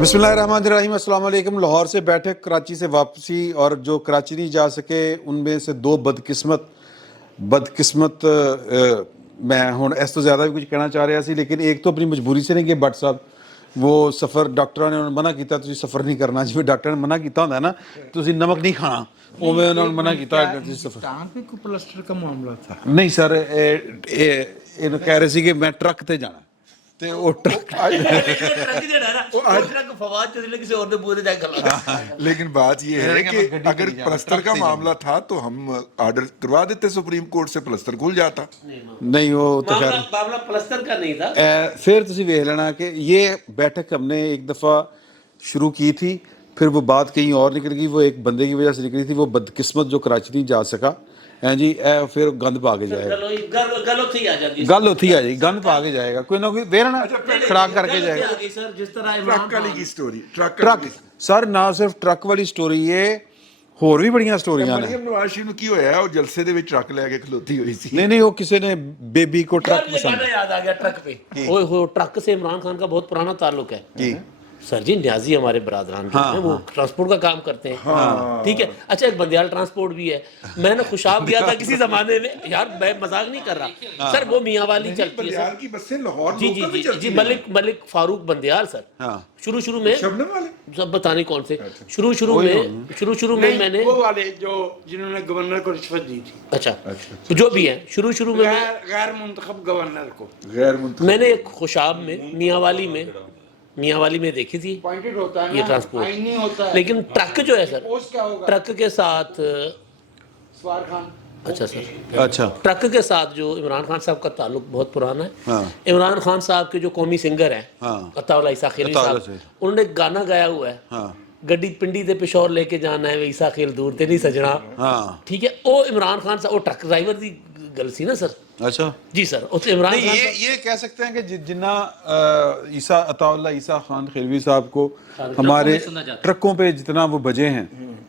بسم اللہ الرحمن الرحیم. السلام علیکم. لاہور سے بیٹھک کراچی سے واپسی, اور جو کراچی نہیں جا سکے ان میں سے دو بدقسمت میں ہوں اس تو زیادہ بھی کچھ کہنا چاہ رہا سی, لیکن ایک تو اپنی مجبوری سے نہیں کہ بٹ صاحب وہ سفر ڈاکٹر نے منع کیتا تسی سفر نہیں کرنا, جی ڈاکٹر نے منع کیتا ہوتا ہے نا تسی نمک نہیں کھانا, وہ میں انہوں نے منع کیتا سفر. پہ کوئی پلسٹر کا معاملہ تھا نہیں سر, کہہ رہے سی کہ میں ٹرک تے جانا تے وہ ٹرک لیکن بات یہ ہے کہ اگر پلسٹر کا معاملہ تھا تو ہم آرڈر کروا دیتے سپریم کورٹ سے, پلسٹر کھل جاتا. نہیں وہ تو خیر معاملہ پلسٹر کا نہیں تھا. پھر تسی ویکھ لینا کہ یہ بیٹھک ہم نے ایک دفعہ شروع کی تھی, پھر وہ بات کہیں اور نکل گئی, وہ ایک بندے کی وجہ سے نکلی تھی, وہ بدقسمت جو کراچی نہیں جا سکا ہیں جی, پھر گند پا کے جائے گا, گل اتھی آ جاتی ہے, گل اتھی آ جائے گی, گند پا کے جائے گا, کوئی نہ کوئی ویرنا کھڑا کر کے جائے گا. سر جس طرح ٹرک والی کی سٹوری, ٹرک سر نہ صرف ٹرک والی سٹوری ہے, ਹੋਰ بھی ਬੜੀਆਂ ਸਟੋਰੀਆਂ ਨੇ. مریم نواز شریف ਨੂੰ ਕੀ ਹੋਇਆ, ਉਹ ਜਲਸੇ ਦੇ ਵਿੱਚ ਟਰੱਕ ਲੈ ਕੇ ਖਲੋਤੀ ਹੋਈ ਸੀ. نہیں وہ کسی نے بیبی کو ٹرک یہ گانا یاد آ گیا ٹرک پہ. ٹرک سے عمران خان کا بہت پرانا تعلق ہے. جی سر جی نیازی ہمارے برادران جو ہیں وہ ٹرانسپورٹ کا کام کرتے ہیں, ٹھیک ہے. اچھا ایک بندیال ٹرانسپورٹ بھی ہے, میں نے خوشاب کیا تھا کسی زمانے میں, یار میں مذاق نہیں کر رہا سر, وہ میاں والی چلتی ہے بندیال کی بسیں لاہور جی لوکل بھی جی چلتی جی ہیں. ملک فاروق بندیال سر, شروع میں شبنم والے سب بتانے کون سے, شروع میں میں نے وہ والے جو جنہوں نے گورنر کو رشوت دی تھی, اچھا جو بھی ہیں شروع میں غیر منتخب گورنر کو غیر منتخب, میں نے ایک خوشاب میں میاں والی میں دیکھی تھی اپوائنٹڈ ہوتا ہے یہ نا, ٹرانسپورٹ, آئینی ہوتا ہے. لیکن ٹرک جو ہے سر, پوسٹ کیا ہوگا, ٹرک کے ساتھ سوار خان. اچھا سر, اچھا ٹرک کے ساتھ جو عمران خان صاحب کا تعلق بہت پرانا ہے. عمران خان صاحب کے جو قومی سنگر ہیں عطا اللہ عیسیٰ خیلی صاحب, انہوں نے ایک گانا گایا ہوا ہے, گڈی پنڈی تے پشور لے کے جانا ہے عیسیٰ خیل دور تے نہیں سجنا, ٹھیک ہے. وہ عمران خان صاحب, وہ ٹرک ڈرائیور دی گل سی نا سر. اچھا جی سر, اس عمران خان یہ کہہ سکتے ہیں کہ جنہ عیسیٰ عطا اللہ عیسیٰ خان خیلوی صاحب کو ہمارے ٹرکوں پہ جتنا وہ بجے ہیں,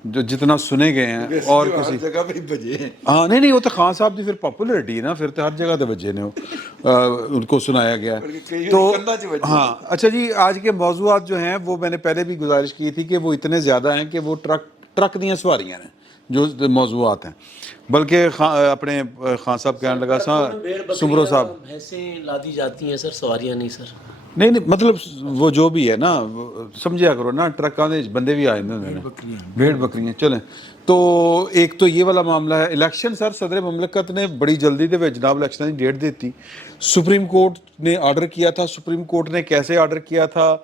جو جتنا سنے گئے ہیں, اور ہر کسی جگہ پہ بجے ہیں. ہاں نہیں وہ تو خان صاحب دی پھر پاپولرٹی ہے نا, پھر تو ہر جگہ تے بجے نے ان کو سنایا گیا. تو ہاں اچھا جی, آج کے موضوعات جو ہیں وہ میں نے پہلے بھی گزارش کی تھی کہ وہ اتنے زیادہ ہیں کہ وہ ٹرک دیاں سواریاں ہیں جو موضوعات ہیں, بلکہ اپنے خان صاحب کہنے لگا سا سمرو صاحب بھینسیں لا دی جاتی ہیں سر, سواریاں نہیں سر. نہیں مطلب وہ جو بھی ہے نا سمجھیا کرو نا, ٹرکاں دے بندے بھی آئے ہیں, بھیڑ بکریاں. چلیں تو ایک تو یہ والا معاملہ ہے. الیکشن سر صدر مملکت نے بڑی جلدی دے جناب الیکشن کی ڈیٹ دیتی, سپریم کورٹ نے آرڈر کیا تھا. سپریم کورٹ نے کیسے آرڈر کیا تھا,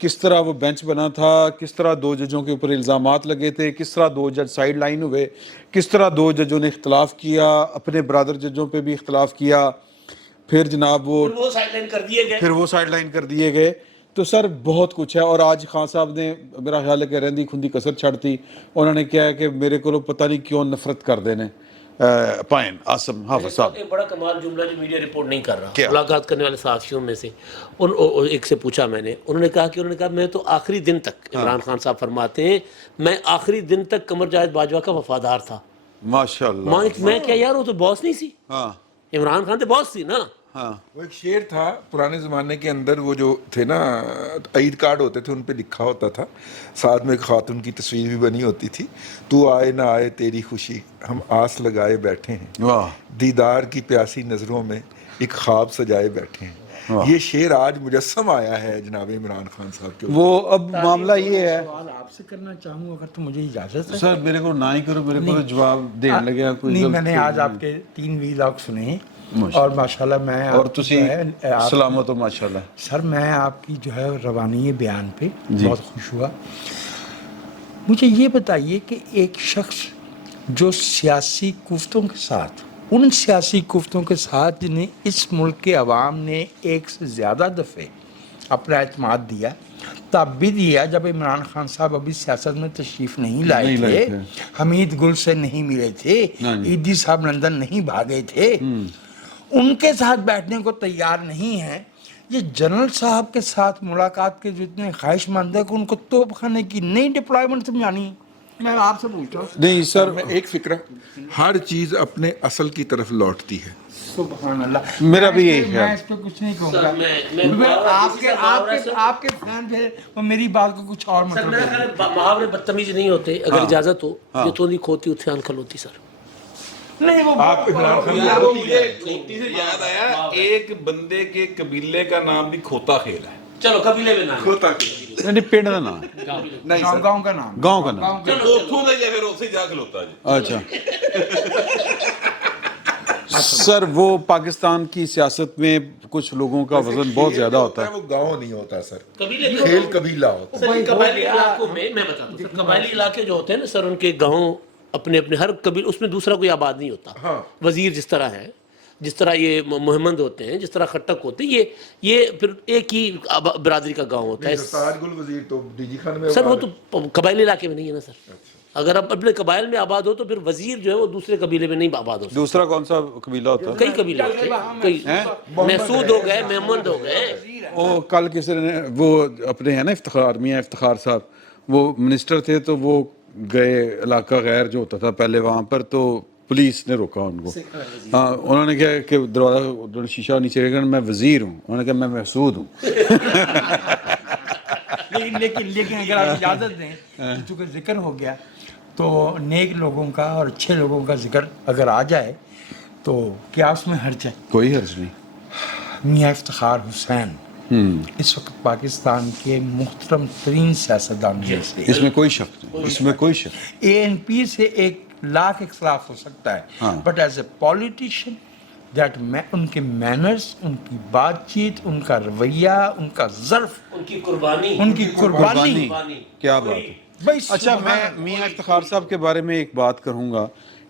کس طرح وہ بینچ بنا تھا, کس طرح دو ججوں کے اوپر الزامات لگے تھے, کس طرح دو جج سائیڈ لائن ہوئے, کس طرح دو ججوں نے اختلاف کیا, اپنے برادر ججوں پہ بھی اختلاف کیا, پھر جناب وہ سائیڈ لائن کر دیے گئے, پھر وہ سائیڈ لائن کر دیے گئے. تو سر بہت کچھ ہے. اور آج خان صاحب نے میرا خیال ہے کہ رہندی کھندی کسر چھڑتی, انہوں نے کیا ہے کہ میرے کو پتہ نہیں کیوں نفرت کر دینے پائن آسم حافظ صاحب. ایک بڑا کمال جملہ جو میڈیا رپورٹ نہیں کر رہا, ملاقات کرنے والے صحافیوں میں سے ایک سے پوچھا میں نے, انہوں نے کہا میں تو آخری دن تک, عمران خان صاحب فرماتے ہیں میں آخری دن تک قمر جاوید باجوہ کا وفادار تھا. ماشاءاللہ. میں کیا یار, وہ تو باس نہیں سی, عمران خان تو باس تھی نا. وہ ایک شعر تھا پرانے زمانے کے اندر, وہ جو تھے نا عید کارڈ ہوتے تھے ان پہ لکھا ہوتا تھا, ساتھ میں ایک خاتون کی تصویر بھی بنی ہوتی تھی, تو آئے نہ آئے تیری خوشی ہم آس لگائے بیٹھے ہیں, دیدار کی پیاسی نظروں میں ایک خواب سجائے بیٹھے ہیں. یہ شعر آج مجسم آیا ہے جناب عمران خان صاحب کے. وہ اب معاملہ یہ ہے, سوال آپ سے کرنا چاہوں اگر تو مجھے اجازت ہے. سر میرے کو نہ ہی کرو, میرے کو جواب دینے لگا کوئی. نہیں, میں نے آج آپ کے 3 ویلاگ سنے اور ماشاءاللہ میں اور تسی سلامت ہو ماشاءاللہ. سر میں آپ کی جو ہے روانی بیان پہ بہت خوش ہوا. مجھے یہ بتائیے کہ ایک شخص جو سیاسی قوتوں کے ساتھ, ان سیاسی قوتوں کے ساتھ جنہیں اس ملک کے عوام نے ایک سے زیادہ دفعے اپنا اعتماد دیا, تب بھی دیا جب عمران خان صاحب ابھی سیاست میں تشریف نہیں لائے تھے, حمید گل سے نہیں ملے تھے, ایدی صاحب لندن نہیں بھاگے تھے, ان کے ساتھ بیٹھنے کو تیار نہیں ہیں. یہ جنرل صاحب کے ساتھ ملاقات کے جو اتنے خواہش مند ہے کہ ان کو توپ خانے کی نئی ڈپلائمنٹ سمجھانی ہے. मैं आपसे पूछता हूँ नहीं सर, میں ایک فکرہ، ہر چیز اپنے اصل کی طرف لوٹتی ہے. سبحان اللہ. میرا بھی یہی میں ہے. اس پہ کچھ نہیں کہوں گا. سر میں آپ کے فین تھے وہ میری بات کو کچھ اور سر مطلب میرا خیال ہے محاورے بدتمیز نہیں ہوتے. اگر اجازت ہو جو نہیں کھوتی اتھے آن کھلوتی سر. نہیں. وہ آپ عمران خان مجھے کھوتی سے یاد آیا، ایک بندے کے قبیلے کا نام بھی کھوتا کھیل ہے. چلو قبیلے میں نہ نہیں پنڈ کا نام گاؤں کا نام. گاؤں کا نام. اتوں کا پھر اسے جا کھلوتا جی. اچھا سر وہ پاکستان کی سیاست میں کچھ لوگوں کا وزن بہت زیادہ ہوتا ہے. وہ گاؤں نہیں ہوتا سر، قبیلے کھیل قبیلہ ہوتا ہے. سر قبائلی علاقوں میں بتاتا ہوں سر، قبائلی علاقے جو ہوتے ہیں نا سر، ان کے گاؤں اپنے اپنے ہر قبیل، اس میں دوسرا کوئی آباد نہیں ہوتا. وزیر جس طرح ہے، جس طرح یہ محمد ہوتے ہیں، جس طرح خٹک ہوتے ہیں، یہ پھر ایک ہی برادری کا گاؤں ہوتا ہے. سرتاج گل وزیر تو ڈی جی خان میں سر وہ تو قبائلی علاقے میں نہیں ہے نا سر. اگر آپ اپنے قبائل میں آباد ہو تو پھر وزیر جو ہے وہ دوسرے قبیلے میں نہیں آباد ہو سکتا. دوسرا کون سا قبیلہ ہوتا ہے؟ کئی قبیلے ہوتے ہیں، کئی محسود ہو گئے، محمد ہو گئے. وہ کل کسی نے وہ اپنے ہیں نا افتخار، میاں افتخار صاحب، وہ منسٹر تھے تو وہ گئے علاقہ غیر جو ہوتا تھا پہلے وہاں پر، تو پولیس نے روکا ان کو. ہاں انہوں نے کہا کہ دروازہ شیشہ نیچے رکھا، میں وزیر ہوں. انہوں نے کہا میں محسود ہوں. لیکن اگر آپ اجازت دیں، چونکہ ذکر ہو گیا تو نیک لوگوں کا اور اچھے لوگوں کا ذکر اگر آ جائے تو کیا اس میں حرج ہے؟ کوئی حرج نہیں. میاں افتخار حسین اس وقت پاکستان کے محترم ترین سیاستدان میں سے، اس میں کوئی شک نہیں، اس میں کوئی شک. اے این پی سے 1,00,000 اختلاف ہو سکتا ہے، but as a politician that in کے مینرز، ان کی بات چیت، ان کا رویہ، ان کا ظرف، ان کی قربانی، ان کی قربانی. کیا بات ہے. اچھا میں میاں افتخار صاحب کے بارے میں ایک بات کروں گا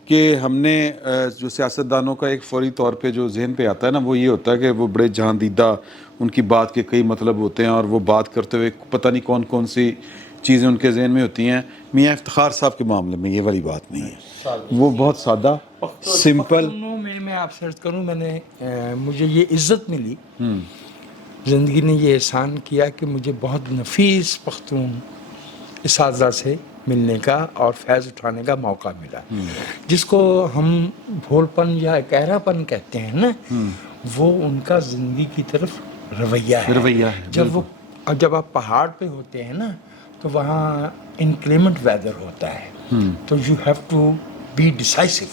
کہ ہم نے جو سیاستدانوں کا ایک فوری طور پہ جو ذہن پہ آتا ہے نا، وہ یہ ہوتا ہے کہ وہ بڑے جہاندیدہ، ان کی بات کے کئی مطلب ہوتے ہیں اور وہ بات کرتے ہوئے پتہ نہیں کون کون سی چیزیں ان کے ذہن میں ہوتی ہیں. میاں افتخار صاحب کے معاملے میں یہ والی بات نہیں ہے. وہ بہت سادہ، سمپل. میں آپ سے عرض کروں، مجھے یہ عزت ملی، زندگی نے یہ احسان کیا کہ مجھے بہت نفیس پختون اساتذہ سے ملنے کا اور فیض اٹھانے کا موقع ملا، جس کو ہم بھول پن یا گہرا پن کہتے ہیں نا، وہ ان کا زندگی کی طرف رویہ ہے. جب آپ پہاڑ پہ ہوتے ہیں نا تو وہاں انکلیمنٹ ویدر ہوتا ہے، تو you have to be decisive.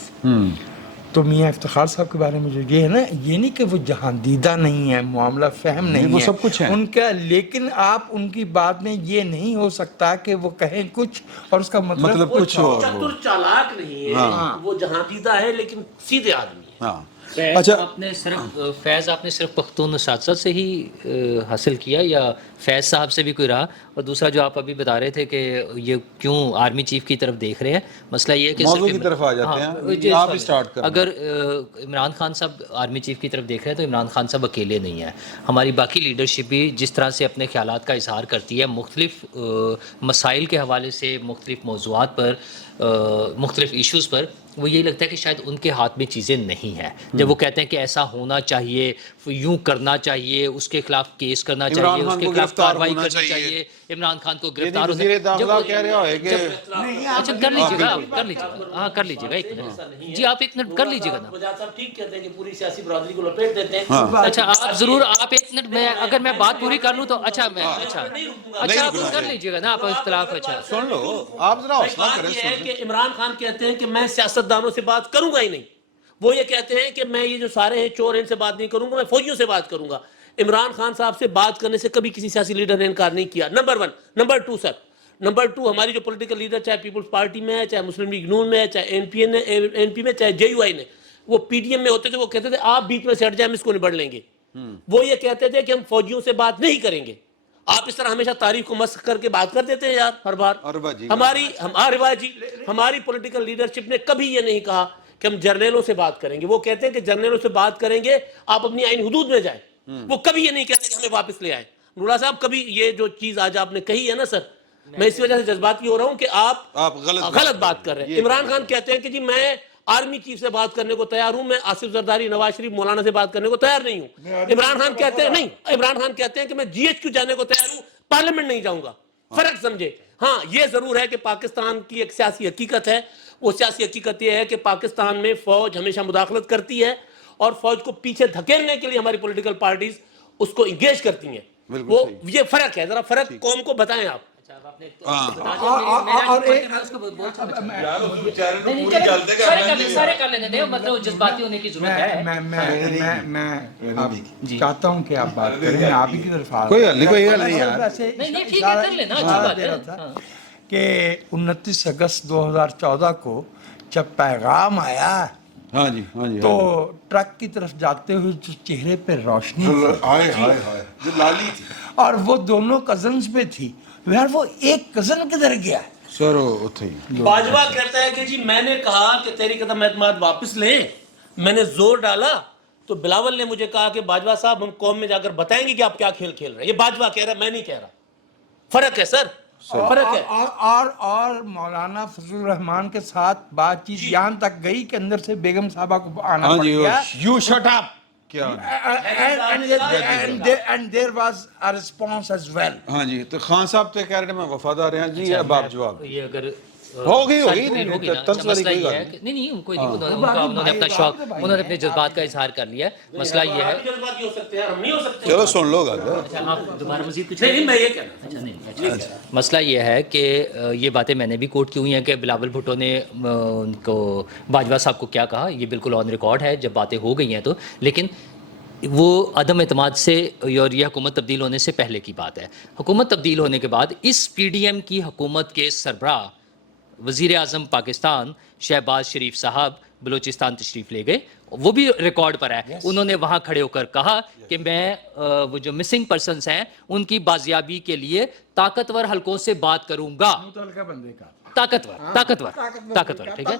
تو میاں افتخار صاحب کے بارے میں جو یہ ہے نا، یہ نہیں کہ وہ جہاندیدہ نہیں ہے، معاملہ فہم نہیں ہے، وہ سب کچھ ہے ان کا، لیکن آپ ان کی بات میں یہ نہیں ہو سکتا کہ وہ کہیں کچھ اور اس کا مطلب کچھ ہو. چتر چالاک نہیں ہے، وہ جہاندیدہ ہے لیکن سیدھے آدمی ہے. ہاں. فیض آپ نے صرف پختون اساتذہ سے ہی حاصل کیا یا فیض صاحب سے بھی کوئی رہا؟ اور دوسرا جو آپ ابھی بتا رہے تھے کہ یہ کیوں آرمی چیف کی طرف دیکھ رہے ہیں، مسئلہ یہ ہے کہ موضوع کی طرف آ جاتے ہیں، آپ ہی سٹارٹ کریں. اگر عمران خان صاحب آرمی چیف کی طرف دیکھ رہے ہیں تو عمران خان صاحب اکیلے نہیں ہیں، ہماری باقی لیڈرشپ بھی جس طرح سے اپنے خیالات کا اظہار کرتی ہے مختلف مسائل کے حوالے سے، مختلف موضوعات پر، مختلف ایشوز پر، وہ یہی لگتا ہے کہ شاید ان کے ہاتھ میں چیزیں نہیں ہیں. جب وہ کہتے ہیں کہ ایسا ہونا چاہیے، یوں کرنا چاہیے، اس کے خلاف کیس کرنا چاہیے، اس کے خلاف کارروائی کرنی چاہیے، عمران خان کو گرفتار وزیر داخلہ کہہ رہے ہوئے کہ اچھا کر لیجیے گا، کر لیجیے گا، ہاں کر لیجیے گا، ایک منٹ جی، آپ ایک منٹ کر لیجیے گا نا. وزیر صاحب ٹھیک کہتے ہیں کہ پوری سیاسی برادری کو لپیٹ دیتے ہیں. اچھا آپ ضرور، آپ ایک منٹ میں اگر میں بات پوری کر لوں تو اچھا آپ کر لیجیے گا نا، آپ اختلاف. اچھا سن لو آپ ذرا حوصلہ بات کریں. یہ ہے کہ عمران خان کہتے ہیں کہ میں سیاستدانوں سے بات کروں گا ہی نہیں. وہ یہ کہتے ہیں کہ میں یہ جو سارے ہیں چور ہیں ان سے بات نہیں کروں گا، میں فوجیوں سے بات کروں گا. عمران خان صاحب سے بات کرنے سے کبھی کسی سیاسی لیڈر نے انکار نہیں کیا. نمبر 1. نمبر 2 سر، نمبر 2 ہماری جو پولیٹیکل لیڈر، چاہے پیپلز پارٹی میں ہے، چاہے مسلم لیگ نون میں ہے، چاہے این پی میں، چاہے جے یو آئی نے، وہ پی ڈی ایم میں ہوتے تھے، وہ کہتے تھے آپ بیچ میں سے ہٹ جائیں، ہم اس کو نبڑ لیں گے. وہ یہ کہتے تھے کہ ہم فوجیوں سے بات نہیں کریں گے. آپ اس طرح ہمیشہ تاریخ کو مسخ کر کے بات کر دیتے ہیں یار ہر بار. ہماری پولیٹیکل لیڈرشپ نے کبھی یہ نہیں کہا کہ ہم جرنیلوں سے بات کریں گے. وہ کہتے ہیں کہ جرنیلوں سے بات کریں گے، آپ اپنی آئین حدود میں جائیں. وہ کبھی یہ نہیں کہتے کہ ہمیں واپس لے آئیں. نورا صاحب کبھی یہ جو چیز آج آپ نے کہی ہے نا سر، میں اسی وجہ سے جذباتی ہو رہا ہوں کہ آپ غلط بات کر رہے ہیں. عمران خان کہتے ہیں کہ جی میں آرمی چیف سے بات کرنے کو تیار ہوں، میں آصف زرداری، نواز شریف، مولانا سے بات کرنے کو تیار نہیں ہوں. عمران خان کہتے ہیں نہیں، عمران خان کہتے ہیں کہ میں جی ایچ کیو جانے کو تیار ہوں، پارلیمنٹ نہیں جاؤں گا. فرق سمجھے. ہاں یہ ضرور ہے کہ پاکستان کی ایک سیاسی حقیقت ہے، وہ سیاسی حقیقت یہ ہے کہ پاکستان میں فوج ہمیشہ مداخلت کرتی ہے اور فوج کو پیچھے دھکیلنے کے لیے ہماری پولیٹیکل پارٹیز اس کو انگیج کرتی ہیں. وہ یہ فرق ہے، ذرا فرق قوم کو بتائیں آپ. سارے کر لینے دیں، مطلب جذباتی ہونے کی ضرورت ہے. میں چاہتا ہوں کہ آپ بات کریں، آپ ہی کی طرف کوئی حل نہیں، کوئی حل نہیں یار. نہیں ٹھیک ہے کر لینا، اچھی بات ہے. کہ 29 اگست 2014 کو جب پیغام آیا ہاں جی ہاں جی تو ٹرک کی طرف جاتے ہوئے جو چہرے پہ روشنی ہائے ہائے ہائے جو لالی تھی اور وہ دونوں کزنز پہ تھی. یار وہ ایک کزن کدھر گیا؟ سر اتھے ہی باجوہ کہتا ہے کہ جی میں نے کہا کہ تحریک عدم اعتماد واپس لیں، میں نے زور ڈالا تو بلاول نے مجھے کہا کہ باجوہ صاحب ہم قوم میں جا کر بتائیں گے کہ آپ کیا کھیل کھیل رہے ہیں. یہ باجوہ کہہ رہا ہے، میں نہیں کہہ رہا. فرق ہے سر، فرق ہے. اور مولانا فضل الرحمان کے ساتھ بات چیت یہاں تک گئی کہ اندر سے بیگم صاحبہ کو آنا ہاں پڑ جی گیا. یو شٹ اپ کیا and there was a response as well. ہاں جی تو خان صاحب تو کہہ رہے ہیں میں وفادار ہیں جی. اب آپ جواب یہ اگر ہوگی مسئلہ یہ ہے کہ نہیں کوئی نہیں، انہوں نے اپنا شوق، انہوں نے اپنے جذبات کا اظہار کر لیا ہے. مسئلہ یہ ہے، جذباتی ہو سکتے ہیں، ہم نہیں ہو سکتے. چلو سن لو گل. آپ دوبارہ مزید کچھ نہیں میں یہ کہنا مسئلہ یہ ہے کہ یہ باتیں میں نے بھی کوٹ کی ہوئی ہیں کہ بلاول بھٹو نے ان کو باجوہ صاحب کو کیا کہا، یہ بالکل آن ریکارڈ ہے جب باتیں ہو گئی ہیں تو. لیکن وہ عدم اعتماد سے اور یہ حکومت تبدیل ہونے سے پہلے کی بات ہے. حکومت تبدیل ہونے کے بعد اس پی ڈی ایم کی حکومت کے سربراہ وزیر اعظم پاکستان شہباز شریف صاحب بلوچستان تشریف لے گئے. وہ بھی ریکارڈ پر ہے. انہوں نے وہاں کھڑے ہو کر کہا کہ میں وہ جو مسنگ پرسنس ہیں ان کی بازیابی کے لیے طاقتور حلقوں سے بات کروں گا. طاقتور ٹھیک ہے.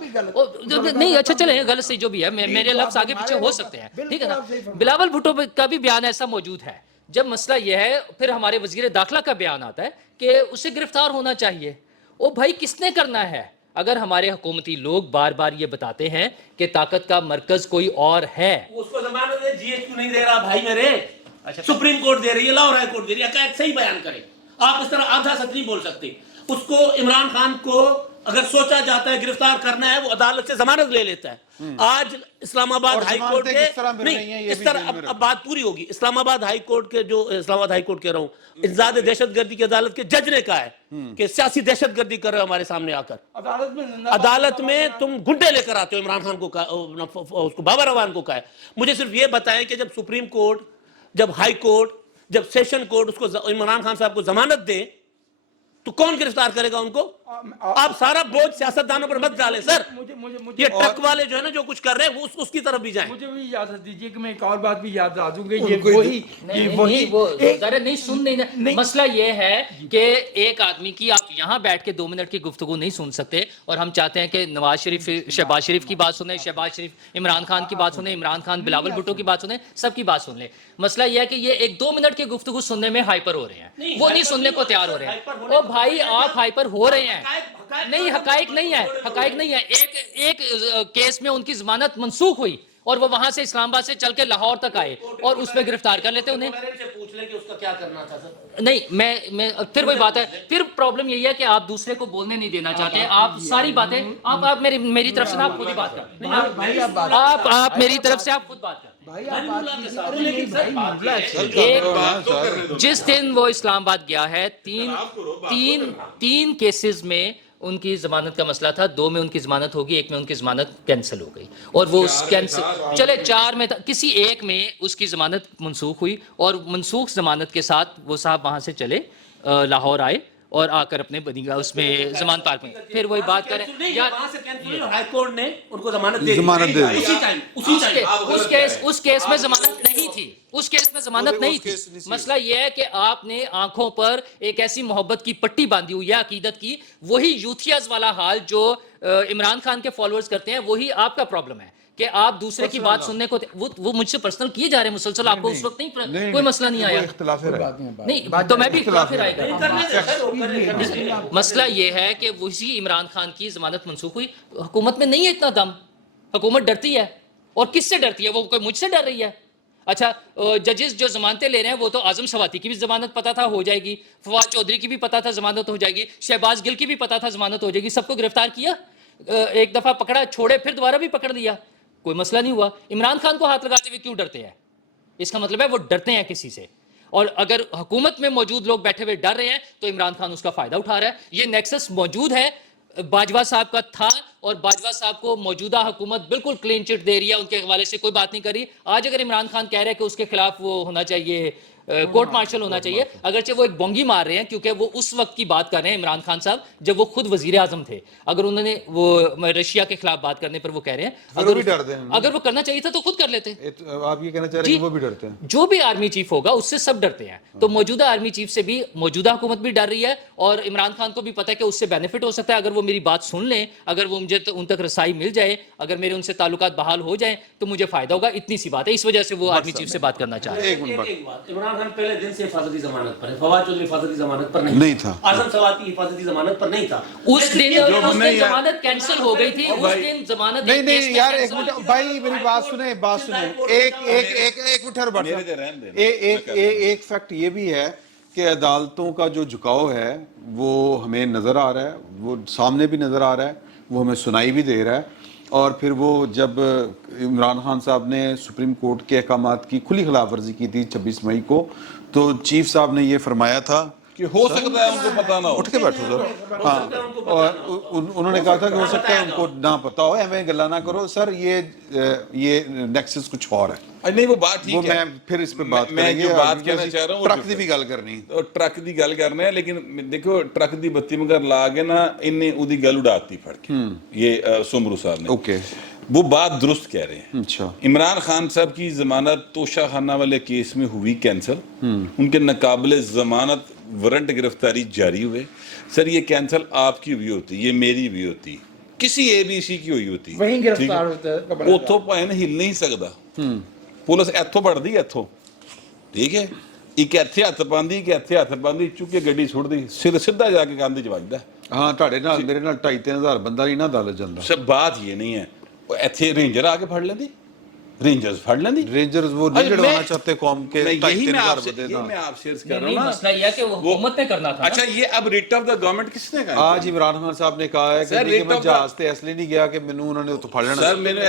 نہیں اچھا چلیں غلط سے جو بھی ہے میرے لفظ آگے پیچھے ہو سکتے ہیں، ٹھیک ہے نا. بلاول بھٹو کا بھی بیان ایسا موجود ہے. جب مسئلہ یہ ہے پھر ہمارے وزیر داخلہ کا بیان آتا ہے کہ اسے گرفتار ہونا چاہیے. او بھائی کس نے کرنا ہے؟ اگر ہمارے حکومتی لوگ بار بار یہ بتاتے ہیں کہ طاقت کا مرکز کوئی اور ہے. اس کو ضمانت دے، جی ایچ کیو نہیں دے رہا بھائی میرے، سپریم کورٹ دے رہی ہے، لاہور ہائی کورٹ دے رہی ہے. حقائق صحیح بیان کریں. آپ اس طرح آدھا سچ نہیں بول سکتے. اس کو عمران خان کو اگر سوچا جاتا ہے گرفتار کرنا ہے وہ عدالت سے ضمانت لے لیتا ہے. آج اسلام آباد ہائی کورٹ کے نہیں اس طرح اب بات پوری ہوگی. اسلام آباد ہائی کورٹ کے جو اسلام آباد ہائی کورٹ کہہ رہا ہوں انسداد دہشت گردی کی عدالت کے جج نے کہا ہے کہ سیاسی دہشت گردی کر رہے ہو ہمارے سامنے آ کر. عدالت میں تم گھنٹے لے کر آتے ہو. عمران خان کو اس کو بابر روان کو کہا ہے. مجھے صرف یہ بتائیں کہ جب سپریم کورٹ، جب ہائی کورٹ، جب سیشن کورٹ اس کو عمران خان صاحب کو ضمانت دے تو کون گرفتار کرے گا ان کو؟ آپ سارا بوجھ سیاستدانوں پر مت ڈالیں سر. یہ ٹرک والے جو ہے نا جو کچھ کر رہے ہیں وہ اس کی طرف بھی جائیں. مجھے بھی اجازت دیجیے کہ میں ایک اور بات بھی یاد دلا دوں گا. یہ وہی مسئلہ یہ ہے کہ ایک آدمی کی آپ یہاں بیٹھ کے 2 منٹ کی گفتگو نہیں سن سکتے اور ہم چاہتے ہیں کہ نواز شریف شہباز شریف کی بات سنیں، شہباز شریف عمران خان کی بات سنیں، عمران خان بلاول بھٹو کی بات سنیں، سب کی بات سن لیں. مسئلہ یہ ہے کہ یہ 1-2 منٹ کی گفتگو سننے میں ہائپر ہو رہے ہیں، وہ نہیں سننے کو تیار ہو رہے ہیں. او بھائی آپ ہائپر ہو رہے ہیں. نہیں حقائق نہیں ہے، حقائق نہیں ہے. ایک کیس میں ان کی ضمانت منسوخ ہوئی اور وہ وہاں سے اسلام آباد سے چل کے لاہور تک آئے اور اس پہ گرفتار کر لیتے انہیں. پوچھ لیں کہ اس کا کیا کرنا تھا سر. نہیں میں پھر وہی بات ہے. پھر پرابلم یہی ہے کہ آپ دوسرے کو بولنے نہیں دینا چاہتے. آپ ساری باتیں آپ میری طرف سے آپ خود ہی بات کریں. آپ میری طرف سے آپ خود بات کریں. جس دن وہ اسلام آباد گیا ہے 3 کیسز میں ان کی ضمانت کا مسئلہ تھا. 2 میں ان کی ضمانت ہوگی، 1 میں ان کی ضمانت کینسل ہو گئی اور وہ کینسل چلے 4 میں کسی 1 میں اس کی ضمانت منسوخ ہوئی اور منسوخ ضمانت کے ساتھ وہ صاحب وہاں سے چلے لاہور آئے اور آ کر اپنے بنی اس میں ضمانت پارک میں پھر وہی بات کریں. ہائی کورٹ نے ان کو ضمانت دے دی اس کیس میں ضمانت نہیں تھی. اس کیس میں ضمانت نہیں تھی. مسئلہ یہ ہے کہ آپ نے آنکھوں پر ایک ایسی محبت کی پٹی باندھی ہوئی ہے عقیدت کی. وہی یوتھیاز والا حال جو عمران خان کے فالوورز کرتے ہیں وہی آپ کا پرابلم ہے کہ آپ دوسرے کی بات سننے کو وہ مجھ سے پرسنل کیے جا رہے ہیں مسلسل. آپ کو اس وقت نہیں کوئی مسئلہ نہیں آیا نہیں تو میں بھی اختلاف آئے گا. مسئلہ یہ ہے کہ وہی عمران خان کی ضمانت منسوخ ہوئی. حکومت میں نہیں ہے اتنا دم. حکومت ڈرتی ہے اور کس سے ڈرتی ہے؟ وہ کوئی مجھ سے ڈر رہی ہے. اچھا ججز جو ضمانتیں لے رہے ہیں وہ تو اعظم سواتی کی بھی ضمانت پتہ تھا ہو جائے گی, فواد چودھری کی بھی پتہ تھا ضمانت ہو جائے گی, شہباز گل کی بھی پتہ تھا ضمانت ہو جائے گی, سب کو گرفتار کیا, ایک دفعہ پکڑا چھوڑے پھر دوبارہ بھی پکڑ لیا, کوئی مسئلہ نہیں ہوا. عمران خان کو ہاتھ لگاتے ہوئے کیوں ڈرتے ہیں؟ اس کا مطلب ہے وہ ڈرتے ہیں کسی سے, اور اگر حکومت میں موجود لوگ بیٹھے ہوئے ڈر رہے ہیں تو عمران خان اس کا فائدہ اٹھا رہا ہے. یہ نیکسس موجود ہے, باجوہ صاحب کا تھا, اور باجوہ صاحب کو موجودہ حکومت بالکل کلین چٹ دے رہی ہے, ان کے حوالے سے کوئی بات نہیں کر رہی. آج اگر عمران خان کہہ رہے ہیں کہ اس کے خلاف وہ ہونا چاہیے, کورٹ مارشل ہونا چاہیے, اگرچہ وہ ایک بونگی مار رہے ہیں کیونکہ وہ اس وقت کی بات کر رہے ہیں عمران خان صاحب جب وہ خود وزیر اعظم تھے. اگر انہوں نے وہ رشیا کے خلاف بات کرنے پر وہ کہہ رہے ہیں, اگر وہ کرنا چاہیے تھا تو خود کر لیتے. آپ یہ کہنا چاہ رہے ہیں کہ وہ بھی ڈرتے ہیں؟ جو بھی آرمی چیف ہوگا اس سے سب ڈرتے ہیں. تو موجودہ آرمی چیف سے بھی موجودہ حکومت بھی ڈر رہی ہے, اور عمران خان کو بھی پتہ ہے کہ اس سے بینیفٹ ہو سکتا ہے اگر وہ میری بات سن لیں, اگر وہ مجھے ان تک رسائی مل جائے, اگر میرے ان سے تعلقات بحال ہو جائیں تو مجھے فائدہ ہوگا. اتنی سی بات ہے, اس وجہ سے وہ آرمی چیف سے بات کرنا چاہ رہے ہیں. ایک بات, عمران خان پہلے دن سے حفاظتی ضمانت پر ہے, فواد چودھری حفاظتی ضمانت پر نہیں تھا, اعظم سواتی حفاظتی ضمانت پر نہیں تھا. اس دن ضمانت کینسل ہو گئی تھی, اس دن ضمانت نہیں یار, ایک منٹ بھائی میری بات سنیں, ایک منٹ ہر بات, ایک فیکٹ یہ بھی ہے کہ عدالتوں کا جو جھکاؤ ہے وہ ہمیں نظر آ رہا ہے, وہ سامنے بھی نظر آ رہا ہے, وہ ہمیں سنائی بھی دے رہا ہے. اور پھر وہ جب عمران خان صاحب نے سپریم کورٹ کے احکامات کی کھلی خلاف ورزی کی تھی 26 مئی کو, تو چیف صاحب نے یہ فرمایا تھا کہ ہو سکتا ہے ان کو پتہ نہ ہو. اٹھ کے بیٹھو سر, ہاں, اور انہوں نے کہا تھا کہ ہو سکتا ہے ان کو نہ پتہ ہو, ہمیں گلا نہ کرو سر, یہ نیکسس کچھ اور ہے. نہیں وہ بات ٹھیک ہے, میں پھر اس پہ بات کریں گے. میں جو بات کہنا چاہ رہا ہوں ٹرک دی بھی گل کرنی, ٹرک دی گل کرنے ہیں, لیکن دیکھو ٹرک دی بتی مگر لا کے نا انہیں اودی گل اڑاتی پھڑ کے, یہ سمرو صاحب نے. اوکے, وہ بات درست کہہ رہے ہیں. اچھا, عمران خان صاحب کی ضمانت توشہ خانہ والے کیس میں ہوئی کینسل, ان کے ناقابل ضمانت وارنٹ گرفتاری جاری ہوئے. سر یہ کینسل آپ کی ہوئی ہوتی, یہ میری بھی ہوتی, کسی اے بی سی کی ہوئی ہوتی, وہیں گرفتار ہوتا ہے. اتھوں پائن ہل نہیں سکتا, پولیس ایتھوں بڑھ دی, ایتھوں ٹھیک ہے, ایک ایتھے ہاتھ پاندی, کہ ایتھے ہاتھ پاندی, چکے گڈی چھوڑ دی, سیدھا جا کے گاندھی چ وجدا. ہاں تھوڑے نال میرے نال 2,500 ہزار بندہ نہیں نا عدالت جاندا. سب بات یہ نہیں ہے, ایتھے رینجر آ کے پھڑ لیندی, رینجرز پھڑ لیندی, رینجرز وہ نہیں لڑوانا چاہتے قوم کے. یہی میں آپ سے عرض کر رہا ہوں نا, مسئلہ یہ ہے کہ وہ حکومت نے کرنا تھا. اچھا یہ اب ریٹ آف دا گورنمنٹ کس نے کہا؟ آج عمران خان صاحب نے کہا ہے کہ میں جہاز تے اس لیے نہیں گیا کہ مینوں انہوں نے تو پھڑ لینا. سر میں نے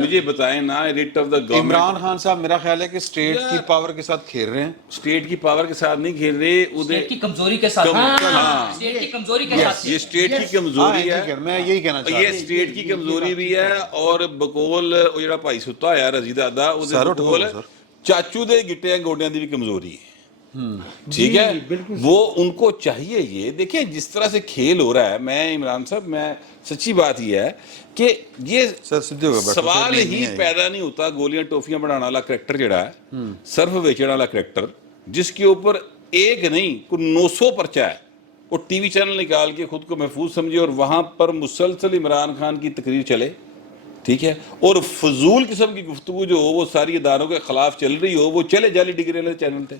مجھے بتائیں نا, rate of the government. Imran Khan صاحب میرا خیال ہے کہ اسٹیٹ کی پاور کے ساتھ کھیل رہے ہیں. اسٹیٹ کی پاور کے ساتھ نہیں کھیل رہے, اسٹیٹ کی کمزوری کے ساتھ, اسٹیٹ کی کمزوری کے ساتھ, یہ اسٹیٹ کی کمزوری ہے, میں یہی کہنا چاہ رہا یہ اسٹیٹ کی کمزوری بھی ہے. اور بقول وہ جڑا بھائی ستا ہے رضی دادا, چاچو دے گٹے گوڈیاں دی بھی کمزوری ہے, ٹھیک ہے, وہ ان کو چاہیے. یہ دیکھیں جس طرح سے کھیل ہو رہا ہے, میں عمران صاحب, میں سچی بات یہ ہے کہ یہ سوال ہی پیدا نہیں ہوتا. گولیاں ٹوفیاں بنانا والا کریکٹر جڑا ہے, سرف بیچنے والا کریکٹر, جس کے اوپر ایک نہیں کوئی 900 پرچہ ہے, وہ ٹی وی چینل نکال کے خود کو محفوظ سمجھے اور وہاں پر مسلسل عمران خان کی تقریر چلے, ٹھیک ہے, اور فضول قسم کی گفتگو جو ہو وہ ساری اداروں کے خلاف چل رہی ہو, وہ چلے جعلی ڈگری والے چینل تھے,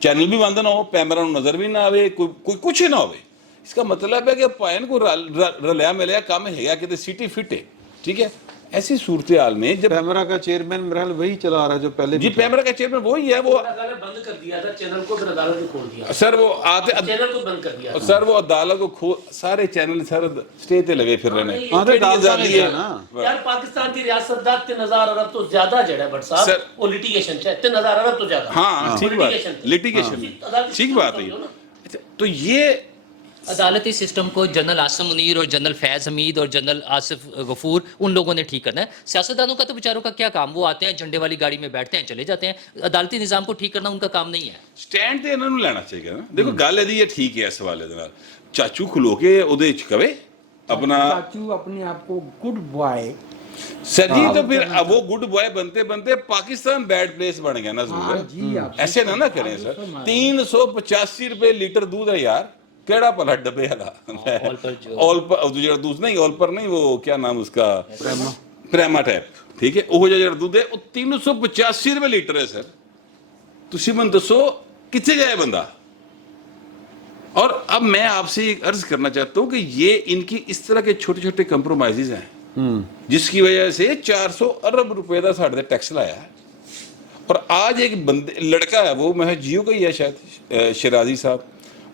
چینل بھی بند نہ ہو, پیمرا نظر بھی نہ آئے, کوئی کچھ نہ ہوئے. اس کا مطلب ہے کہ پائن کو رلیا ملیا کام ہے یا کہ سٹی فٹ ہے, ٹھیک ہے. ایسی صورتحال میں جب پیمرا کا چیئرمین مرحل وہی چلا رہا ہے جو پہلے, جی پیمرا کا چیئرمین وہی ہے, وہ بند کر دیا تھا چینل کو, پھر عدالت نے کھول دیا. سر وہ آتے چینل کو بند کر دیا, سر وہ عدالت کو سارے چینل سر اسٹے تے لگے پھر رہے ہیں. یار پاکستان کی ریاست دا 3,000 ارب تو زیادہ جڑا ہے بٹ صاحب, وہ لٹیگیشن ہے 3,000 ارب تو زیادہ. ہاں ٹھیک بات, لٹیگیشن ٹھیک بات ہے. تو یہ عدالتی سسٹم کو جنرل عاصم منیر اور جنرل فیض حمید اور جنرل آصف غفور ان لوگوں نے ٹھیک کرنا ہے. سیاستدانوں کا تو بیچاروں کا کیا کام, وہ آتے ہیں جھنڈے والی گاڑی میں بیٹھتے ہیں چلے جاتے ہیں. عدالتی نظام کو ٹھیک کرنا ان کا کام نہیں ہے. سٹینڈ تے انہوں نے لینا چاہیے نا. دیکھو گل ہے ٹھیک ہے اس حوالے دے نال, چاچو کھلو کے اودے وچ کہے اپنا, چاچو اپنے آپ کو گڈ بوائے, سر جی تو پھر اب وہ گڈ بوائے بنتے بنتے پاکستان بیڈ پلیس بن گیا نا. ضرور ایسے نہ کریں سر. 385 روپے لیٹر دودھ ہے یار, کیڑا پلا ڈبے والا, آل پر دودھ نہیں, آل پر نہیں, وہ کیا نام اس کا, پریما ٹیپ, ٹھیک ہے, وہ جڑا دودھ ہے وہ 385 روپے لیٹر ہے سر. تسی من دسو کتنے جائے بندہ. اور اب میں آپ سے ایک عرض کرنا چاہتا ہوں کہ یہ ان کی اس طرح کے چھوٹے چھوٹے کمپرومائزز ہیں جس کی وجہ سے 400 ارب روپے دا ساڑھے ٹیکس لایا ہے. اور آج ایک لڑکا ہے, وہ میں جیو کا ہی ہے شاید, شیرازی صاحب,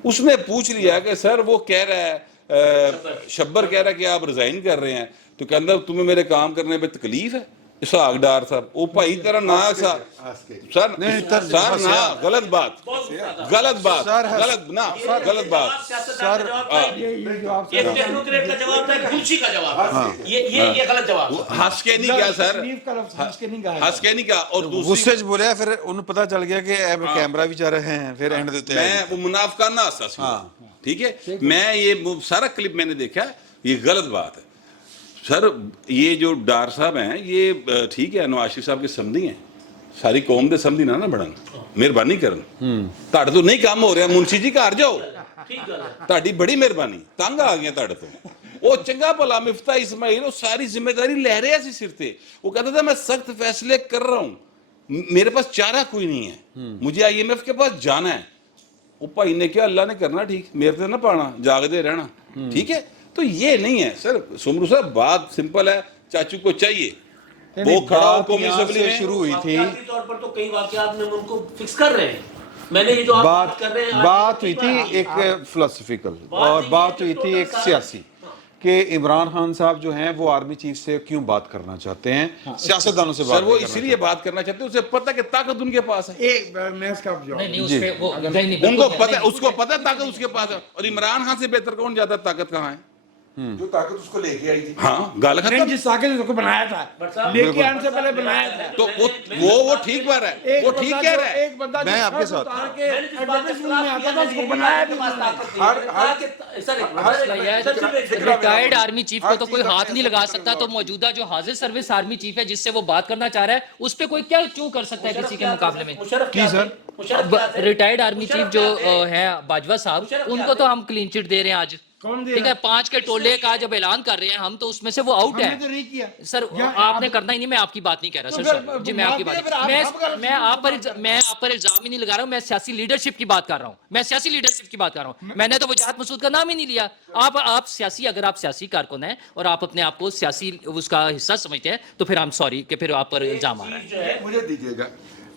اس نے پوچھ لیا کہ سر وہ کہہ رہا ہے, شبر کہہ رہا ہے کہ آپ ریزائن کر رہے ہیں, تو کہتا تمہیں میرے کام کرنے پہ تکلیف ہے؟ اسحاق ڈار صاحب, او بھائی تیرا نا سر سر نا غلط بات, غلط بات, غلط نا غلط بات سر, ایک ٹیکنوکریٹ کا جواب تھا, گلشی کا جواب, یہ غلط جواب. ہنس کے نہیں کیا سر, ہنس کے نہیں کیا. اور غصے سے بولے, پھر انہیں پتہ چل گیا کہ کیمرہ بھی چل رہے ہیں, پھر اینڈ دیتے ہیں. میں وہ منافقانہ ہنسا سی, ٹھیک ہے, میں یہ سارا کلپ میں نے دیکھا, یہ غلط بات ہے سر. یہ جو ڈار صاحب ہیں یہ ٹھیک ہے نواز شریف صاحب کے سمدھی ہیں, ساری قوم دے سمدھی نہ بڑھن, مہربانی کرن, تہاڈے تو نہیں کام ہو رہا, منشی جی گھر جاؤ, تہاڈی بڑی مہربانی, تنگ آ گیا تہاڈے تو. وہ چنگا بھلا مفتاح اسماعیل وہ ساری ذمہ داری لے رہا سی سر تے, وہ کہتا تھا میں سخت فیصلے کر رہا ہوں, میرے پاس چارہ کوئی نہیں ہے, مجھے آئی ایم ایف کے پاس جانا ہے. وہ بھائی نے کیا, اللہ نے کرنا ٹھیک, میرے سے نہ پانا, جاگتے رہنا, ٹھیک ہے. تو یہ نہیں ہے سر سمرو صاحب, بات سمپل ہے, چاچو کو چاہیے وہ کھڑا ہو قومی اسمبلی میں. شروع ہوئی تھی طور پر تو کئی واقعات میں ان کو فکس کر رہے ہیں. میں نے یہ جو آپ بات کر رہے ہیں, بات ہوئی تھی ایک فلسفیکل, اور بات ہوئی تھی ایک سیاسی, کہ عمران خان صاحب جو ہیں وہ آرمی چیف سے کیوں بات کرنا چاہتے ہیں, سیاستدانوں سے بات سر وہ اسی لیے بات کرنا چاہتے ہیں, اسے پتہ کہ طاقت ان کے پاس ہے, ان کو پتہ, اس کو پتہ طاقت اس کے پاس ہے. اور عمران خان سے بہتر کون جاتا ہے, طاقت کہاں ہے, جو طاقت اس کو لے کے آئی تھی. ہاں گال ختم. جس طاقت اس کو بنایا تھا, لے کے آنے سے پہلے بنایا تھا, تو وہ ٹھیک بات ہے, وہ ٹھیک کہہ رہا ہے. ایک بندہ میں آپ کے ساتھ ریٹائرڈ آرمی چیف کو تو کوئی ہاتھ نہیں لگا سکتا, تو موجودہ جو حاضر سروس آرمی چیف ہے جس سے وہ بات کرنا چاہ رہا ہے, اس پہ کوئی کیا کیوں کر سکتا ہے کسی کے مقابلے میں؟ کی سر ریٹائرڈ آرمی چیف جو ہے باجوہ صاحب, ان کو تو ہم کلین چٹ دے رہے ہیں آج, ٹھیک ہے, 5 کے ٹولے کا جب اعلان کر رہے ہیں ہم, تو اس میں سے وہ آؤٹ ہے. سر آپ نے کرنا ہی نہیں, میں آپ کی بات نہیں کہہ رہا سر, جی میں آپ کی بات, میں آپ پر الزام ہی نہیں لگا رہا ہوں, میں سیاسی لیڈرشپ کی بات کر رہا ہوں, میں سیاسی لیڈرشپ کی بات کر رہا ہوں. میں نے تو وجاہت مسعود کا نام ہی نہیں لیا. آپ سیاسی, اگر آپ سیاسی کارکن ہیں اور آپ اپنے آپ کو سیاسی اس کا حصہ سمجھتے ہیں, تو پھر ہم سوری کہ پھر آپ پر الزام آ رہا ہے. مجھے دیجیے گا,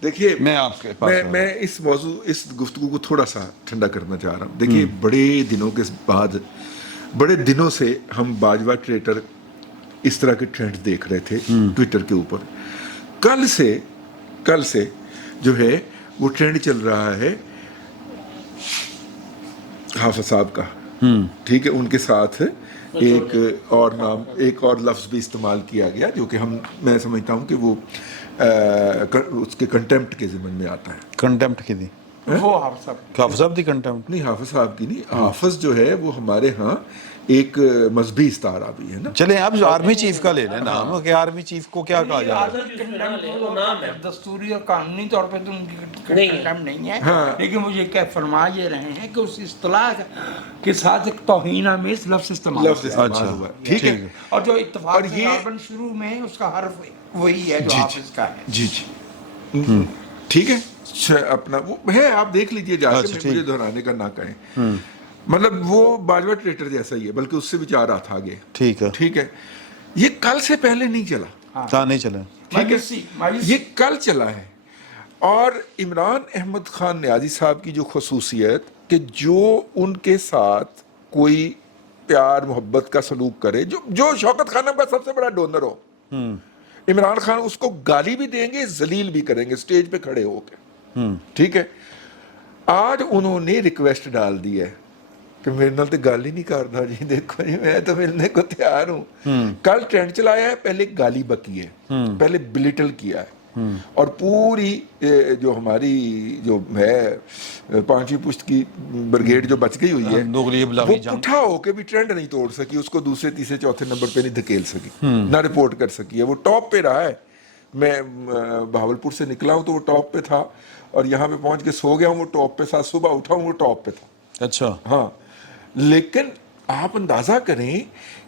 دیکھیے میں آپ کے پاس میں اس موضوع, اس گفتگو کو تھوڑا سا ٹھنڈا کرنا چاہ رہا ہوں. دیکھیے بڑے دنوں کے بعد, بڑے دنوں سے ہم باجوہ ٹریٹر اس طرح کے ٹرینڈ دیکھ رہے تھے ٹویٹر کے اوپر. کل سے جو ہے وہ ٹرینڈ چل رہا ہے حافظ صاحب کا, ٹھیک ہے, ان کے ساتھ ایک اور نام, ایک اور لفظ بھی استعمال کیا گیا جو کہ میں سمجھتا ہوں کہ وہ اس کے کنٹمپٹ کے ضمن میں آتا ہے. کنٹمپٹ کی تھی وہ حافظ صاحب دی کنٹمپٹ نہیں, حافظ صاحب کی نہیں. حافظ جو ہے وہ ہمارے ہاں ایک مذہبی استعارہ بھی ہے نا. چلیں آپ آرمی چیف کا لے لیں نام, کہ آرمی چیف کو کیا کہا جا رہا ہے. دستوری اور قانونی طور پہ تو ان کی کنٹمپٹ نہیں ہے, لیکن مجھے کیا فرما یہ رہے ہیں کہ اس اصطلاح کے ساتھ ایک توہین آمیز لفظ استعمال ہوا, ٹھیک ہے. اور جو اتفاق شروع میں اس کا حرف وہی ہے جو حافظ کا ہے. جی ٹھیک ہے, اپنا وہ ہے, آپ دیکھ لیجئے جا کے, مجھے دہرانے کا نہ کہیں. مطلب وہ باجوہ ٹریٹر جیسا ہی ہے, بلکہ اس سے بھی 4 ہاتھ آگے. ٹھیک ہے, یہ کل سے پہلے نہیں چلا, نہیں چلا, ٹھیک ہے, یہ کل چلا ہے. اور عمران احمد خان نیازی صاحب کی جو خصوصیت کہ جو ان کے ساتھ کوئی پیار محبت کا سلوک کرے, جو شوکت خانم کا سب سے بڑا ڈونر ہو, عمران خان اس کو گالی بھی دیں گے, ذلیل بھی کریں گے اسٹیج پہ کھڑے ہو کے, ٹھیک ہے. آج انہوں نے ریکویسٹ ڈال دی ہے کہ میرے نال تو گل ہی نہیں کرنا جی, دیکھو جی میں تو ملنے کو تیار ہوں. کل ٹرینڈ چلایا ہے, پہلے گالی بکی ہے, پہلے بلیٹل کیا ہے, اور پوری جو ہماری جو ہے 5ویں پشت کی بریگیڈ جو بچ گئی ہوئی ہے, وہ پٹھا ہو کے بھی ٹرینڈ نہیں توڑ سکی, اس کو دوسرے تیسرے چوتھے نمبر پہ نہیں دھکیل سکی, نہ رپورٹ کر سکی ہے. وہ ٹاپ پہ رہا ہے. میں بہاولپور سے نکلا ہوں تو وہ ٹاپ پہ تھا, اور یہاں پہ پہنچ کے سو گیا ہوں, وہ ٹاپ پہ تھا. صبح اٹھا ہوں وہ ٹاپ پہ تھا. اچھا, ہاں, لیکن آپ اندازہ کریں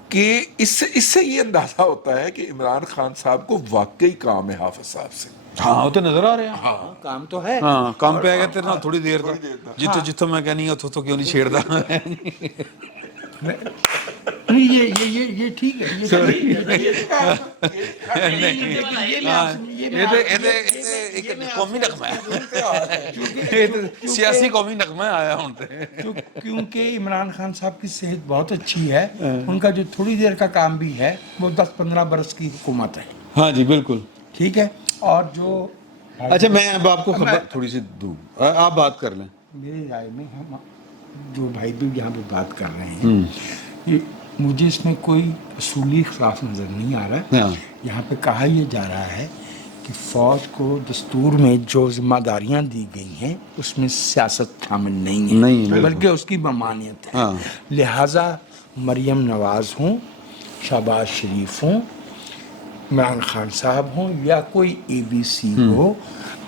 کہ اس سے یہ اندازہ ہوتا ہے کہ عمران خان صاحب کو واقعی کام ہے حافظ صاحب سے. ہاں وہ تو نظر آ رہے ہیں, ہاں کام تو ہے, ہاں کام پہ آ گیا تیرے نال تھوڑی دیر تک, جتوں میں کہنی اتوں تو کیوں نہیں چھیڑتا. नहीं ये ठीक है, ਇੱਕ ਕੌਮੀ ਨਗਮਾ ਹੈ ਇਹ ਤਾਂ ਸਿਆਸੀ ਕੌਮੀ ਨਗਮਾ ਆਇਆ ਹੁਣ ਤੇ क्योंकि इमरान खान साहब की सेहत बहुत अच्छी है, उनका जो थोड़ी देर का काम भी है वो 10-15 बरस की हुकूमत है। हाँ जी बिल्कुल ठीक है। और जो अच्छा मैं अब आपको खबर थोड़ी सी दूँ, आप बात कर लें। मेरी राय में हम जो भाई भी यहाँ पे बात कर रहे हैं, ये मुझे इसमें कोई असूली खिलाफ नज़र नहीं आ रहा है। हाँ। यहाँ पे कहा यह जा रहा है कि फ़ौज को दस्तूर में जो जिम्मेदारियाँ दी गई हैं उसमें सियासत शामिल नहीं है, नहीं, बिल्कुल। बल्कि उसकी ममानियत है। हाँ। लिहाजा मरियम नवाज़ हों, शहबाज शरीफ हों, इमरान खान साहब हों या कोई ABC हो,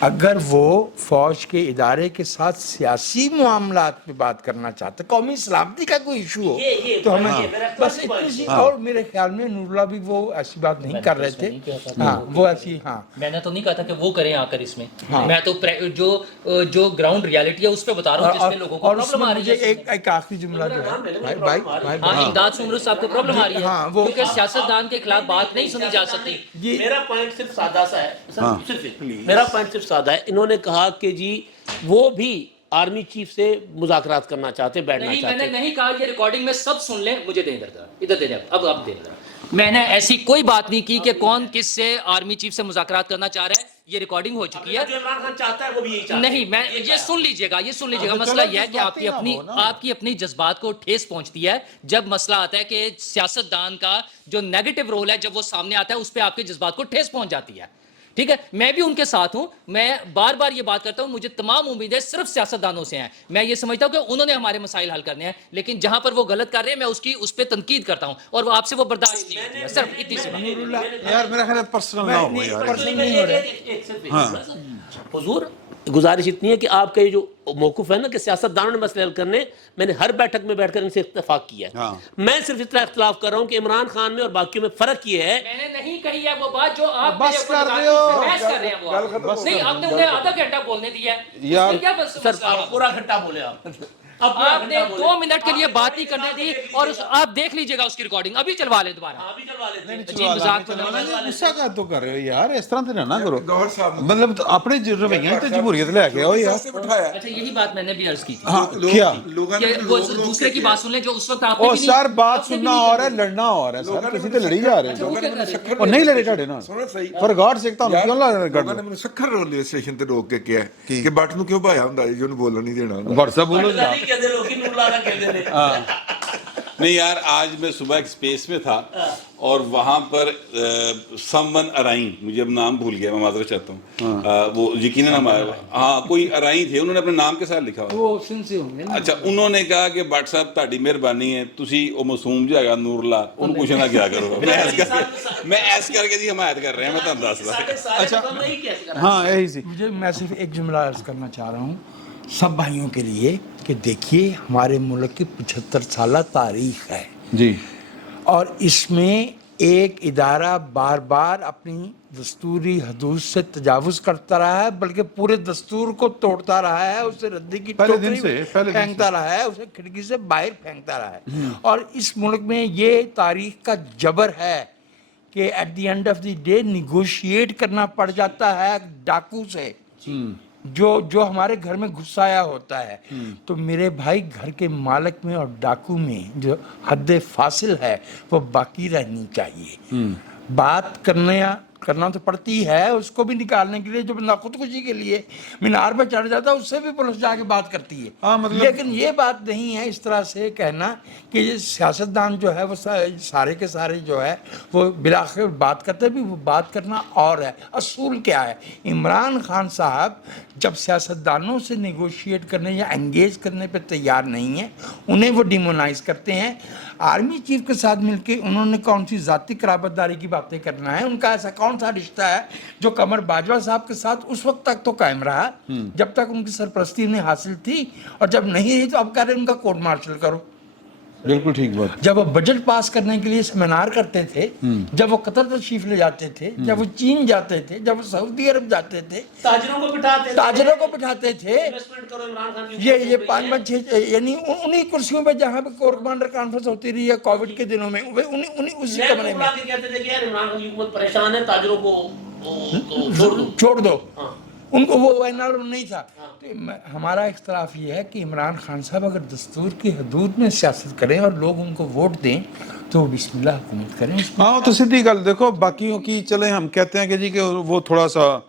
अगर वो फ़ौज के इदारे के साथ सियासी मामलात पे बात करना चाहते, कौमी सलामती का कोई इशू हो तो हमें बस इतनी सी। और मेरे ख्याल में नूरुल्लाह भी वो ऐसी बात नहीं कर रहे थे। हाँ वो ऐसी, हाँ मैंने तो नहीं कहा था कि वो करें आकर इसमें, मैं तो जो ग्राउंड रियलिटी है उस पर बता रहा हूँ जिसमें लोगों को और प्रॉब्लम आ उसमें रही मुझे है। एक आखिरी जुमला जो है भाई हाँ, इमदाद से उमर साहब को प्रॉब्लम आ रही है हाँ, वो- क्योंकि सियासतदान के खिलाफ बात नहीं सुनी जा सकती। मेरा पॉइंट सिर्फ सादा सा है सर, सिर्फ मेरा पॉइंट सिर्फ सादा है। इन्होंने कहा कि जी वो भी आर्मी चीफ से मुज़ाकरात करना चाहते, बैठना नहीं, चाहते। मैंने नहीं कहा, ये रिकॉर्डिंग में सब सुन लें। मुझे दे इधर दे दे, अब दे दे। मैंने ऐसी कोई बात नहीं की कि कौन किस से आर्मी चीफ से मुज़ाकरात करना चाह रहा है, ये रिकॉर्डिंग हो चुकी है। जो इमरान खान चाहता है वो भी यही चाहता है। नहीं, मैं ये सुन लीजिएगा मसला यह है कि आपकी अपनी जज्बात को ठेस पहुंचती है जब मसला आता है कि सियासतदान का जो नेगेटिव रोल है जब वो सामने आता है उस पर आपके जज्बात को ठेस पहुंच जाती है। ठीक है, मैं भी उनके साथ हूं, मैं बार बार ये बात करता हूं, मुझे तमाम उम्मीदें सिर्फ सियासतदानों से हैं। मैं ये समझता हूं कि उन्होंने हमारे मसाइल हल करने हैं, लेकिन जहां पर वो गलत कर रहे हैं मैं उस पर तनकीद करता हूं और वो आपसे वो बर्दाश्त नहीं होती है। सिर्फ इतनी सी बात। यार मेरा ख्याल पर्सनल ना हो यार। हुजूर गुजारिश इतनी है कि आपका ये जो मौक़िफ़ है ना कि सियासतदानों ने मसले हल करने, मैंने हर बैठक में बैठकर इनसे इत्तेफाक किया है। हाँ। मैं सिर्फ इतना इख्तलाफ कर रहा हूँ कि इमरान खान में और बाकियों में फ़र्क ये है। मैंने नहीं कही है वो बात जो आप बस कर रहे हो। बहस कर रहे हैं वो आप। नहीं, आपने उन्हें आधा घंटा बोलने दिया है यार, क्या बस सर पूरा घंटा बोले आप, अब पूरा आपने घंटा बोले। 2 मिनट के लिए बात नहीं करने दी और आप देख लीजिएगा उसकी रिकॉर्डिंग अभी चलवा ले दोबारा। अभी चलवा लेते हैं। जी मजाक तो गुस्सा का तो कर रहे हो यार, इस तरह से ना करो। गौहर साहब ने- मतलब अपने रवैया तो जमहूरियत ले के आओ यार। से बिठाया अच्छा, यही बात मैंने भी अर्ज की थी हाँ क्या लोगों कि ने वो लोग दूसरे की बात सुन ले जो उस वक्त आपने ओ भी नहीं- सर बात आपने भी सुनना नहीं और है की। लड़ना और है सर, किसी तो लड़ी जा रहे हो लोगों ने ਮੈਨੂੰ ਸ਼ੱਕਰ और नहीं लड़े ਢਾਡੇ ਨਾਲ ਸੁਣੋ ਸਹੀ ਪਰ ਗਾਡ ਸਿੱਖਤਾ ਨੂੰ ਕਿਉਂ ਲੜ ਲੋਕਾਂ ਨੇ ਮੈਨੂੰ ਸੱਖਰ ਰੇਲਵੇ ਸਟੇਸ਼ਨ ਤੇ ਰੋਕ ਕੇ ਕਿਹਾ ਕਿ ਬੱਟ ਨੂੰ ਕਿਉਂ ਭਾਇਆ ਹੁੰਦਾ ਜੀ ਉਹਨੂੰ ਬੋਲਣ ਨਹੀਂ ਦੇਣਾ ਹੁੰਦਾ WhatsApp बोलो पता नहीं कहते लोग कि नूरुल्लाह का कहते थे। नहीं यार, आज मैं सुबह एक स्पेस में था और वहाँ पर समवन अराइन, मुझे अब नाम भूल गया, मैं माजरत चाहता हूँ, वो यकीनन हमारा हाँ कोई अराइन थे, उन्होंने अपने नाम के साथ लिखा हुआ। वो सिंसे होंगे ना। अच्छा, उन्होंने कहा कि भट्ट साहब ਤੁਹਾਡੀ ਮਿਹਰਬਾਨੀ ਹੈ, ਤੁਸੀਂ ਉਹ ਮਾਸੂਮ ਜਿਹਾ ਹੈਗਾ ਨੂਰਲਾ ਉਹਨੂੰ ਪੁੱਛਣਾ ਕੀ ਕਰੋਗਾ। मैं ऐस करके जी हमायत कर रहे हैं, मैं ਤੁਹਾਨੂੰ ਦੱਸਦਾ। साढ़े सारे मुकम्मल यही कह सकता है। हाँ यही सी मुझे मैं सिर्फ एक जुमला अर्ज करना चाह रहा हूँ सब भाइयों के लिए कि देखिए हमारे मुल्क की 75 साल तारीख है जी और इसमें एक इदारा बार बार अपनी दस्तूरी हदूद से तजावुज करता रहा है, बल्कि पूरे दस्तूर को तोड़ता रहा है, उसे रद्दी की पहले दिन टोकरी से, पहले दिन फेंकता रहा है, उसे खिड़की से बाहर फेंकता रहा है। और इस मुल्क में ये तारीख का जबर है कि at the end of the day negotiate करना पड़ जाता है डाकू से जो हमारे घर में घुसाया होता है। तो मेरे भाई घर के मालिक में और डाकू में जो हद फासिल है वो बाकी रहनी चाहिए। बात करना तो पड़ती है, उसको भी निकालने के लिए जो बंदा खुदकुशी के लिए मीनार पर चढ़ जाता है उससे भी पुलिस जाके बात करती है। हाँ, मतलब- लेकिन ये बात नहीं है इस तरह से कहना कि ये सियासतदान जो है वो सारे के सारे जो है वो बिलाखिर बात करते भी, वो बात करना और है। असूल क्या है? इमरान खान साहब जब सियासतदानों से नेगोशिएट करने या एंगेज करने पे तैयार नहीं है उन्हें वो डिमोनाइज करते हैं। आर्मी चीफ के साथ मिलके उन्होंने कौन सी ज़ाती कराबतदारी की बातें करना है? उनका ऐसा कौन सा रिश्ता है जो कमर बाजवा साहब के साथ उस वक्त तक तो कायम रहा जब तक उनकी सरपरस्ती उन्हें हासिल थी, और जब नहीं रही तो अब कह रहे उनका कोर्ट मार्शल करो। बिल्कुल ठीक बात। जब वो बजट पास करने के लिए सेमिनार करते थे, जब वो कतर तशरीफ ले जाते थे, जब वो चीन जाते थे, जब वो सऊदी अरब जाते थे, ताजरों को बिठाते थे, इन्वेस्टमेंट करो इमरान खान की ये 5-6 यानी उन्हीं कुर्सियों पे जहाँ पे कोर कमांडर कॉन्फ्रेंस होती रही है कोविड के दिनों में, उन्हीं उसी कमरे में कहते थे कि यार इमरान खान की हुकूमत परेशान है, ताजरों को छोड़ दो। उनको वो वायनाड नहीं था। तो हमारा इख्तलाफ ये है कि इमरान खान साहब अगर दस्तूर की हदूद में सियासत करें और लोग उनको वोट दें तो बिस्मिल्लाह हुकूमत करें। हाँ तो सीधी गल देखो, बाकियों की चले हम कहते हैं कि जी कि वो थोड़ा सा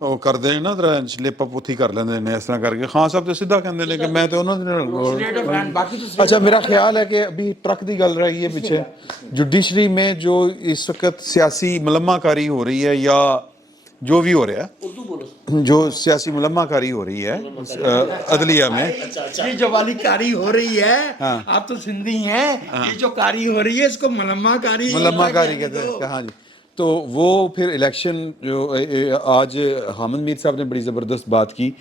ਉਹ ਕਰਦੇ ਨੇ ਨਾ ਤਰਾ ਲਿਪ ਪੁੱਥੀ ਕਰ ਲੈਂਦੇ ਨੇ ਇਸ ਤਰ੍ਹਾਂ ਕਰਕੇ। ਖਾਨ ਸਾਹਿਬ ਤੇ ਸਿੱਧਾ ਕਹਿੰਦੇ ਨੇ ਕਿ ਮੈਂ ਤੇ ਉਹਨਾਂ ਦੇ ਨਾਲ। अच्छा मेरा ख्याल है कि अभी ट्रक की गल रही है पीछे, जुडिशरी में जो इस वक्त सियासी मलम्माकारी हो रही है या जो भी हो रहा है, जो सियासी मलम्माकारी हो रही है अदलिया में, ये जो वाली कारी हो रही है, आप तो सिंधी हैं, ये जो कारी हो रही है इसको मलम्माकारी कहते हैं। हाँ जी। तो वो फिर इलेक्शन जो आज हामिद मीर साहब ने बड़ी ज़बरदस्त बात की,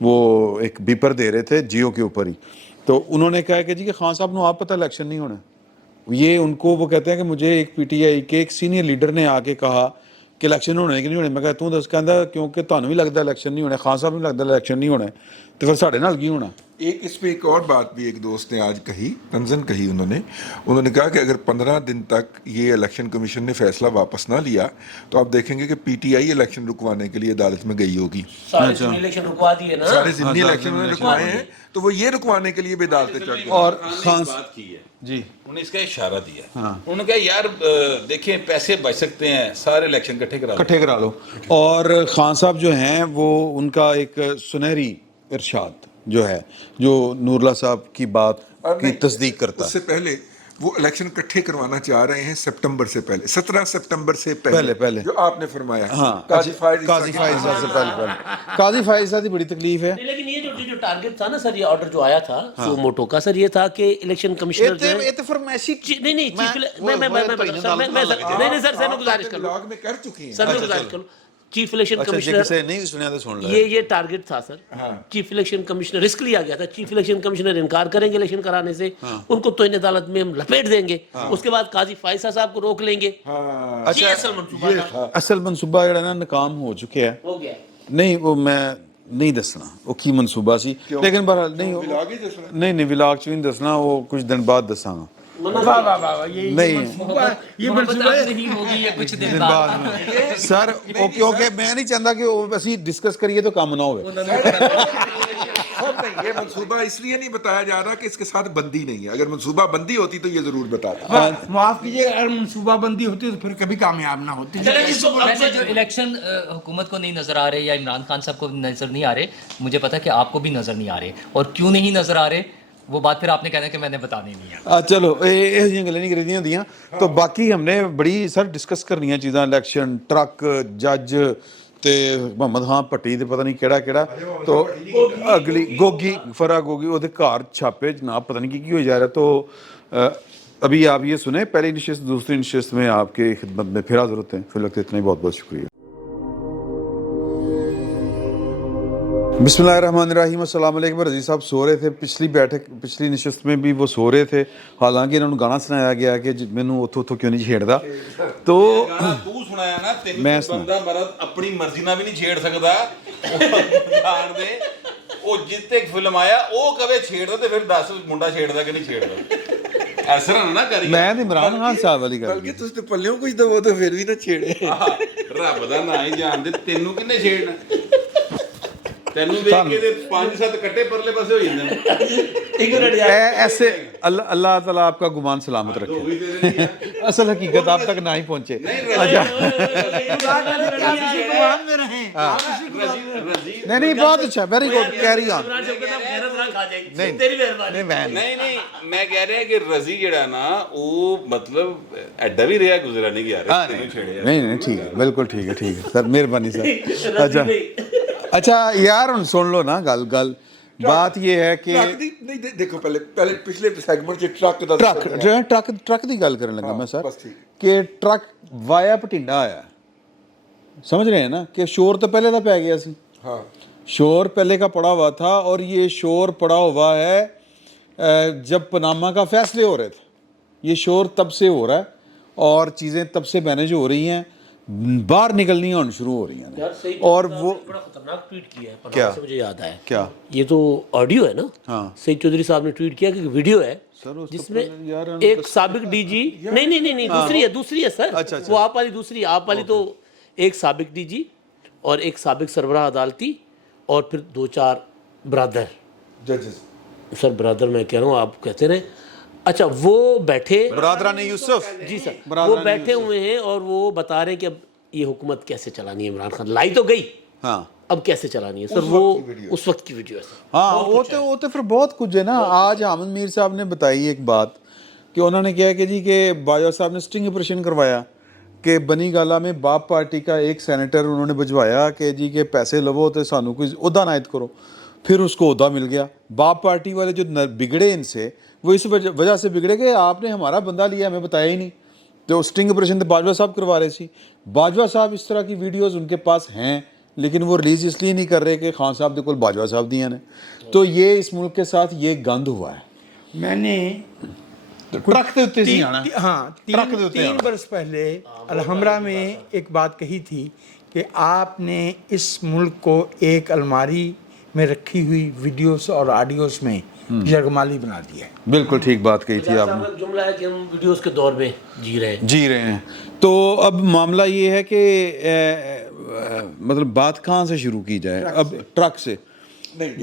वो एक बीपर दे रहे थे जियो के ऊपर ही, तो उन्होंने कहा कि जी कि खान साहब को आप पता इलेक्शन नहीं होना ये उनको, वो कहते हैं कि मुझे एक पीटीआई के एक सीनियर लीडर ने आके कहा कि इलेक्शन होने कि नहीं होने। मैं कहा तू दस, कहता क्योंकि ਤੁਹਾਨੂੰ भी लगता इलेक्शन नहीं होने, खान साहब भी लगता इलेक्शन नहीं होना, तो फिर साढ़े नाल की होना। एक इसमें एक और बात भी एक दोस्त ने आज कही, तंजन कही, उन्होंने कहा कि अगर 15 दिन तक ये इलेक्शन कमीशन ने फैसला वापस ना लिया तो आप देखेंगे कि पीटीआई इलेक्शन रुकवाने के लिए अदालत में गई होगी। सारे इलेक्शन रुकवा दिए ना, सारे जितने इलेक्शन उन्होंने रुकवाए हैं तो वो ये रुकवाने के लिए भी अदालतें चढ़ गई। और खान बात की है जी, उन्होंने इसका इशारा दिया। उन्होंने कहा यार देखें पैसे बच सकते हैं, सारे इलेक्शन इकट्ठे करा लो। और खान साहब जो हैं वो उनका एक सुनहरी इरशाद जो है, जो नूरला साहब की बात की तस्दीक करता है। उससे पहले वो इलेक्शन इकट्ठे करवाना चाह रहे हैं सितंबर से पहले, 17 सितंबर से पहले जो आपने फरमाया। हाँ, काजी फाइज से पहले काजी फाइज साहब की बड़ी तकलीफ है। लेकिन ये जो टारगेट था ना सर, ये ऑर्डर जो आया था मोटो का सर, ये था कि इलेक्शन कमिश्नर जो है, ये तो फरमाइशी नहीं नहीं सर मैं गुजारिश कर लूं, में कर चुकी हैं सर मैं गुजारिश करूं, चीफ इलेक्शन अच्छा, कमिश्नर नहीं सुना तो सुन लो। ये टारगेट था sir. Chief election commissioner risk लिया गया था, चीफ इलेक्शन कमिश्नर इनकार करेंगे इलेक्शन कराने से, उनको तो इन अदालत में हम लपेट देंगे, उसके बाद काजी फाइसा साहब को रोक लेंगे। अच्छा, ये असल मंसूबा था। असल मनसूबा ਜਿਹੜਾ ਨਾ नाकाम हो चुके है, हो गया नहीं वो मैं नहीं दसना वो की मनसूबा सी, लेकिन बहरहाल नहीं नहीं विलाग च भी नहीं दसना, वो कुछ दिन बाद दसांगा। नहीं ये मनसूबा नहीं होगी ये कुछ दिन बाद में सर, क्योंकि मैं नहीं चाहता कि ਅਸੀਂ डिस्कस करिए तो काम ना होवे। ये मंसूबा इसलिए नहीं बताया जा रहा कि इसके साथ बंदी नहीं है, अगर मंसूबा बंदी होती तो ये जरूर बताता। माफ कीजिए, अगर मनसूबा बंदी होती तो फिर कभी कामयाब ना होती। वैसे जो इलेक्शन हुकूमत को नहीं नजर आ रहे या इमरान खान साहब को नजर नहीं आ रहे, मुझे पता है कि आपको भी नजर नहीं आ रहे, और क्यों नहीं नजर आ रहे वो बात फिर आपने कहना कि मैंने बतानी नहीं है। चलो ਇਹੋ ਜਿਹੀਆਂ ਗੱਲਾਂ ਨਹੀਂ ਕਰੀਦੀਆਂ ਹੁੰਦੀਆਂ। तो बाकी हमने बड़ी सर डिस्कस करनियां चीज़ां, इलेक्शन, ट्रक, जज ਤੇ ਮੁਹੰਮਦ ਖਾਨ ਭੱਟੀ ਤੇ ਪਤਾ ਨਹੀਂ ਕਿਹੜਾ ਕਿਹੜਾ, तो अगली गोगी फरा गोगी ਉਹਦੇ ਘਰ छापे जनाब, पता नहीं की हो जा रहा। तो अभी आप ये सुने पहली नशिस्त, दूसरी नशिस्त में आपके खिदमत में फिर हाज़िर होते हैं। फिर लगता है इतना ही, बहुत बहुत शुक्रिया। बिस्मिल्लाहिर्रहमानिर्रहीम, अस्सलाम वालेकुम। रज़ी साहब सो रहे थे पिछली नशिस्त में भी वो सो रहे थे, हालांकि इन्होंने गाना सुनाया गया कि मैनू उतो क्यों नहीं छेड़दा। तो तू सुनाया ना, मैं बंदा मर्द अपनी मर्जी ना भी नहीं छेड़ सकदा। ਉਹ ਜਿੱਤੇ ਫਿਲਮ ਆਇਆ ਉਹ ਕਵੇ ਛੇੜਦਾ ਤੇ ਫਿਰ ਦੱਸ ਮੁੰਡਾ ਛੇੜਦਾ ਕਿ ਨਹੀਂ ਛੇੜਦਾ। ਐਸਾ ਨਾ ਕਰੀ। ਮੈਂ ਤੇ ਇਮਰਾਨ ਖਾਨ ਸਾਹਿਬ ਵਾਲੀ ਗੱਲ, ਬਲਕਿ ਤੁਸੀਂ ਤੇ ਪੱਲਿਓਂ ਕੁਝ ਦਵੋ ਤੇ ਫਿਰ ਵੀ ਨਾ ਛੇੜੇ। ਰੱਬ ਦਾ ਨਾਂ ਹੀ ਜਾਣਦੇ, ਤੈਨੂੰ ਕਿੰਨੇ ਛੇੜਨਾ? ਤੈਨੂੰ ਦੇਖ ਕੇ ਤੇ 5-7 ਕੱਟੇ ਪਰਲੇ ਪਾਸੇ ਹੋ ਜਾਂਦੇ ਨੇ। ऐसे अल्लाह ताला आपका गुमान सलामत रखे। असल हकीकत आप तक ना ही पहुंचे। अच्छा नहीं बहुत अच्छा, वेरी गुड, कैरी ऑन। नहीं मैं कह रहा कि रजी जेड़ा ना वो मतलब एडा भी रहा गुजरा नहीं गया। नहीं ठीक है, बिल्कुल ठीक है सर, मेहरबानी सर। अच्छा यार ਹੁਣ ਸੁਣ ਲਓ ਨਾ ਗੱਲ बात ये है कि नहीं देखो पहले पिछले सेगमेंट से ट्रक की गल करने लगा मैं सर, कि ट्रक वाया भटिंडा आया, समझ रहे हैं ना, कि शोर तो पहले का पै गया सी। हाँ, शोर पहले का पड़ा हुआ था, और ये शोर पड़ा हुआ है جب پاناما کا فیصلے ہو رہے تھے، یہ شور تب سے ہو رہا ہے اور چیزیں تب سے مینیج ہو رہی ہیں، باہر نکلنی اور شروع ہو رہی ہیں. اور وہ بڑا خطرناک ٹویٹ کیا ہے کیا؟ پناہ سے مجھے یاد آیا کیا یہ تو آڈیو ہے نا. ہاں سعید چودھری صاحب نے ٹویٹ کیا کہ ویڈیو ہے سر اس جس کو میں یار ایک سابق ڈی جی نہیں دوسری ہے سر، وہ آپ والی دوسری ہے. آپ والی تو ایک سابق ڈی جی اور ایک سابق سربراہ عدالتی اور پھر 2-4 برادر ججز. سر برادر میں کہہ رہا ہوں، آپ کہتے رہے. اچھا وہ بیٹھے برادران یوسف، جی سر وہ بیٹھے ہوئے ہیں اور وہ بتا رہے ہیں کہ اب یہ حکومت کیسے چلانی ہے. عمران خان لائی تو گئی، ہاں اب کیسے چلانی ہے سر. وہ اس وقت کی ویڈیو ہے سر. ہاں وہ تو پھر بہت کچھ ہے نا. آج حامد میر صاحب نے بتائی ایک بات کہ انہوں نے کیا کہ جی کہ باجوہ صاحب نے سٹنگ آپریشن کروایا کہ بنی گالا میں باپ پارٹی کا ایک سینیٹر انہوں نے بھجوایا کہ جی کہ پیسے لو تو سانو کوئی عہدہ عنایت کرو. پھر اس کو عہدہ مل گیا. باپ پارٹی والے جو بگڑے ان سے، وہ اس وجہ سے بگڑے کہ آپ نے ہمارا بندہ لیا، ہمیں بتایا ہی نہیں. تو سٹنگ آپریشن تو باجوہ صاحب کروا رہے سی. باجوہ صاحب اس طرح کی ویڈیوز ان کے پاس ہیں لیکن وہ ریلیز اس لیے نہیں کر رہے کہ خان صاحب کو باجوہ صاحب دیا نے. تو یہ اس ملک کے ساتھ یہ گند ہوا ہے. میں نے ٹرک دے اتے سی آنا ہاں تین برس پہلے الحمرہ میں ایک بات کہی تھی کہ آپ نے اس ملک کو ایک الماری میں رکھی ہوئی ویڈیوز اور آڈیوز میں یرغمالی بنا دیا ہے. بالکل ٹھیک بات کہی تھی آپ نے. جملہ ہے کہ ہم ویڈیوز کے دور میں جی رہے ہیں. تو اب معاملہ یہ ہے کہ مطلب بات کہاں سے شروع کی جائے. اب ٹرک سے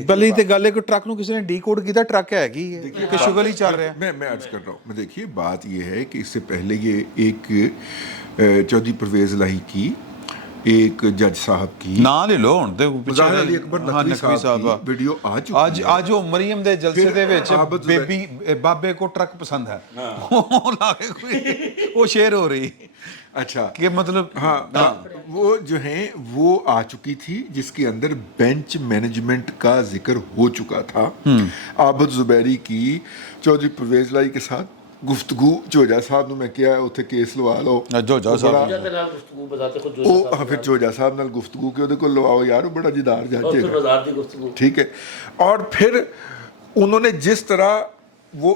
پہلے تے گل ہے کہ ٹرک نو کسی نے ڈی کوڈ کیتا، ٹرک ہے کہ شگل ہی چل رہا ہے. میں عرض کر رہا ہوں، دیکھیے بات یہ ہے کہ اس سے پہلے یہ ایک چودھری پرویز الہی کی، ایک جج صاحب کی نا لے لو ہن تے مظاہر علی اکبر نقوی صاحب کی ویڈیو آ چکی ہے. آج وہ مریم دے جلسے دے وچ بیبی بابے کو ٹرک پسند ہے، وہ شیئر ہو رہی. اچھا کہ مطلب ہاں وہ جو ہیں وہ آ چکی تھی جس کے اندر بینچ مینجمنٹ کا ذکر ہو چکا تھا. عابد زبیری کی چودھری پرویز الہی کے ساتھ گفتگو جوجا صاحب نے میں کیا ہے اتنے کیس لوا لو. جوجا صاحب پھر جوجا صاحب نال گفتگو کے وہ لواؤ یار، بڑا جدار جج ہے. ٹھیک ہے. اور پھر انہوں نے جس طرح وہ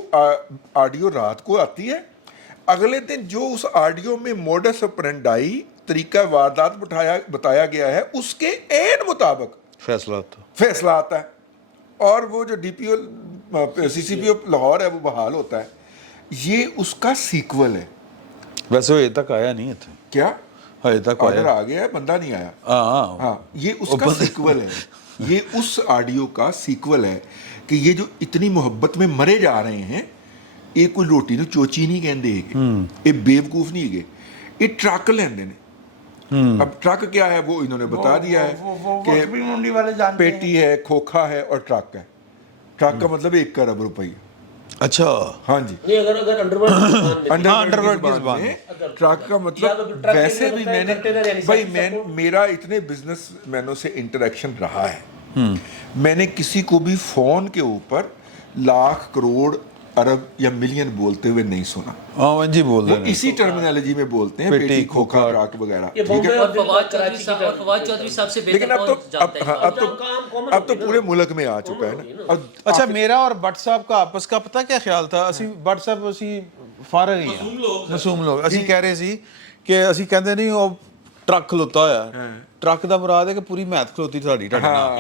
آڈیو رات کو آتی ہے، اگلے دن جو اس آڈیو میں موڈس آپرینڈائی طریقہ واردات بتایا گیا ہے اس کے عین مطابق فیصلہ آتا ہے. اور وہ جو ڈی پی او سی سی پی او لاہور ہے وہ بحال ہوتا ہے. یہ اس کا سیکول ہے. ویسے وہ تک آیا نہیں ہے کیا تک آرڈر آ گیا ہے، بندہ نہیں آیا. ہاں یہ اس کا سیکول ہے. یہ اس آڈیو کا سیکول ہے کہ یہ جو اتنی محبت میں مرے جا رہے ہیں، یہ کوئی روٹی نو چوچی نہیں کہندے گے، یہ بیوقوف نہیں گے، یہ ٹرک لیندے نے. اب ٹرک کیا ہے وہ انہوں نے بتا دیا ہے کہ پیٹی ہے، کھوکھا ہے اور ٹرک ہے. ٹرک کا مطلب 1 ارب روپے. اچھا ہاں جی. اگر انڈرورلڈ کی زبان میں ٹرک کا مطلب ویسے بھی میں نے بھائی میرا اتنے بزنس مینوں سے انٹریکشن رہا ہے، میں نے کسی کو بھی فون کے اوپر لاکھ کروڑ ارب یا ملین بولتے ہوئے نہیں سنا. ہاں جی بول رہے ہیں، اسی ٹرمینالوجی میں بولتے ہیں، پیٹی، کھوکھا، ٹرک وغیرہ. لیکن اب تو پورے ملک میں آ چکا ہے نا. اچھا میرا اور بٹ صاحب کا آپس کا پتہ کیا خیال تھا؟ اسی بٹ صاحب اسی فارغ ہی ہیں، معصوم لوگ. اسی کہہ رہے سی کہ اسی کہندے نہیں وہ ٹرک کھلوتا ہوا، ٹرک دا مراد ہے کہ پوری میت کھلوتی ساڈی ٹھڈ نال.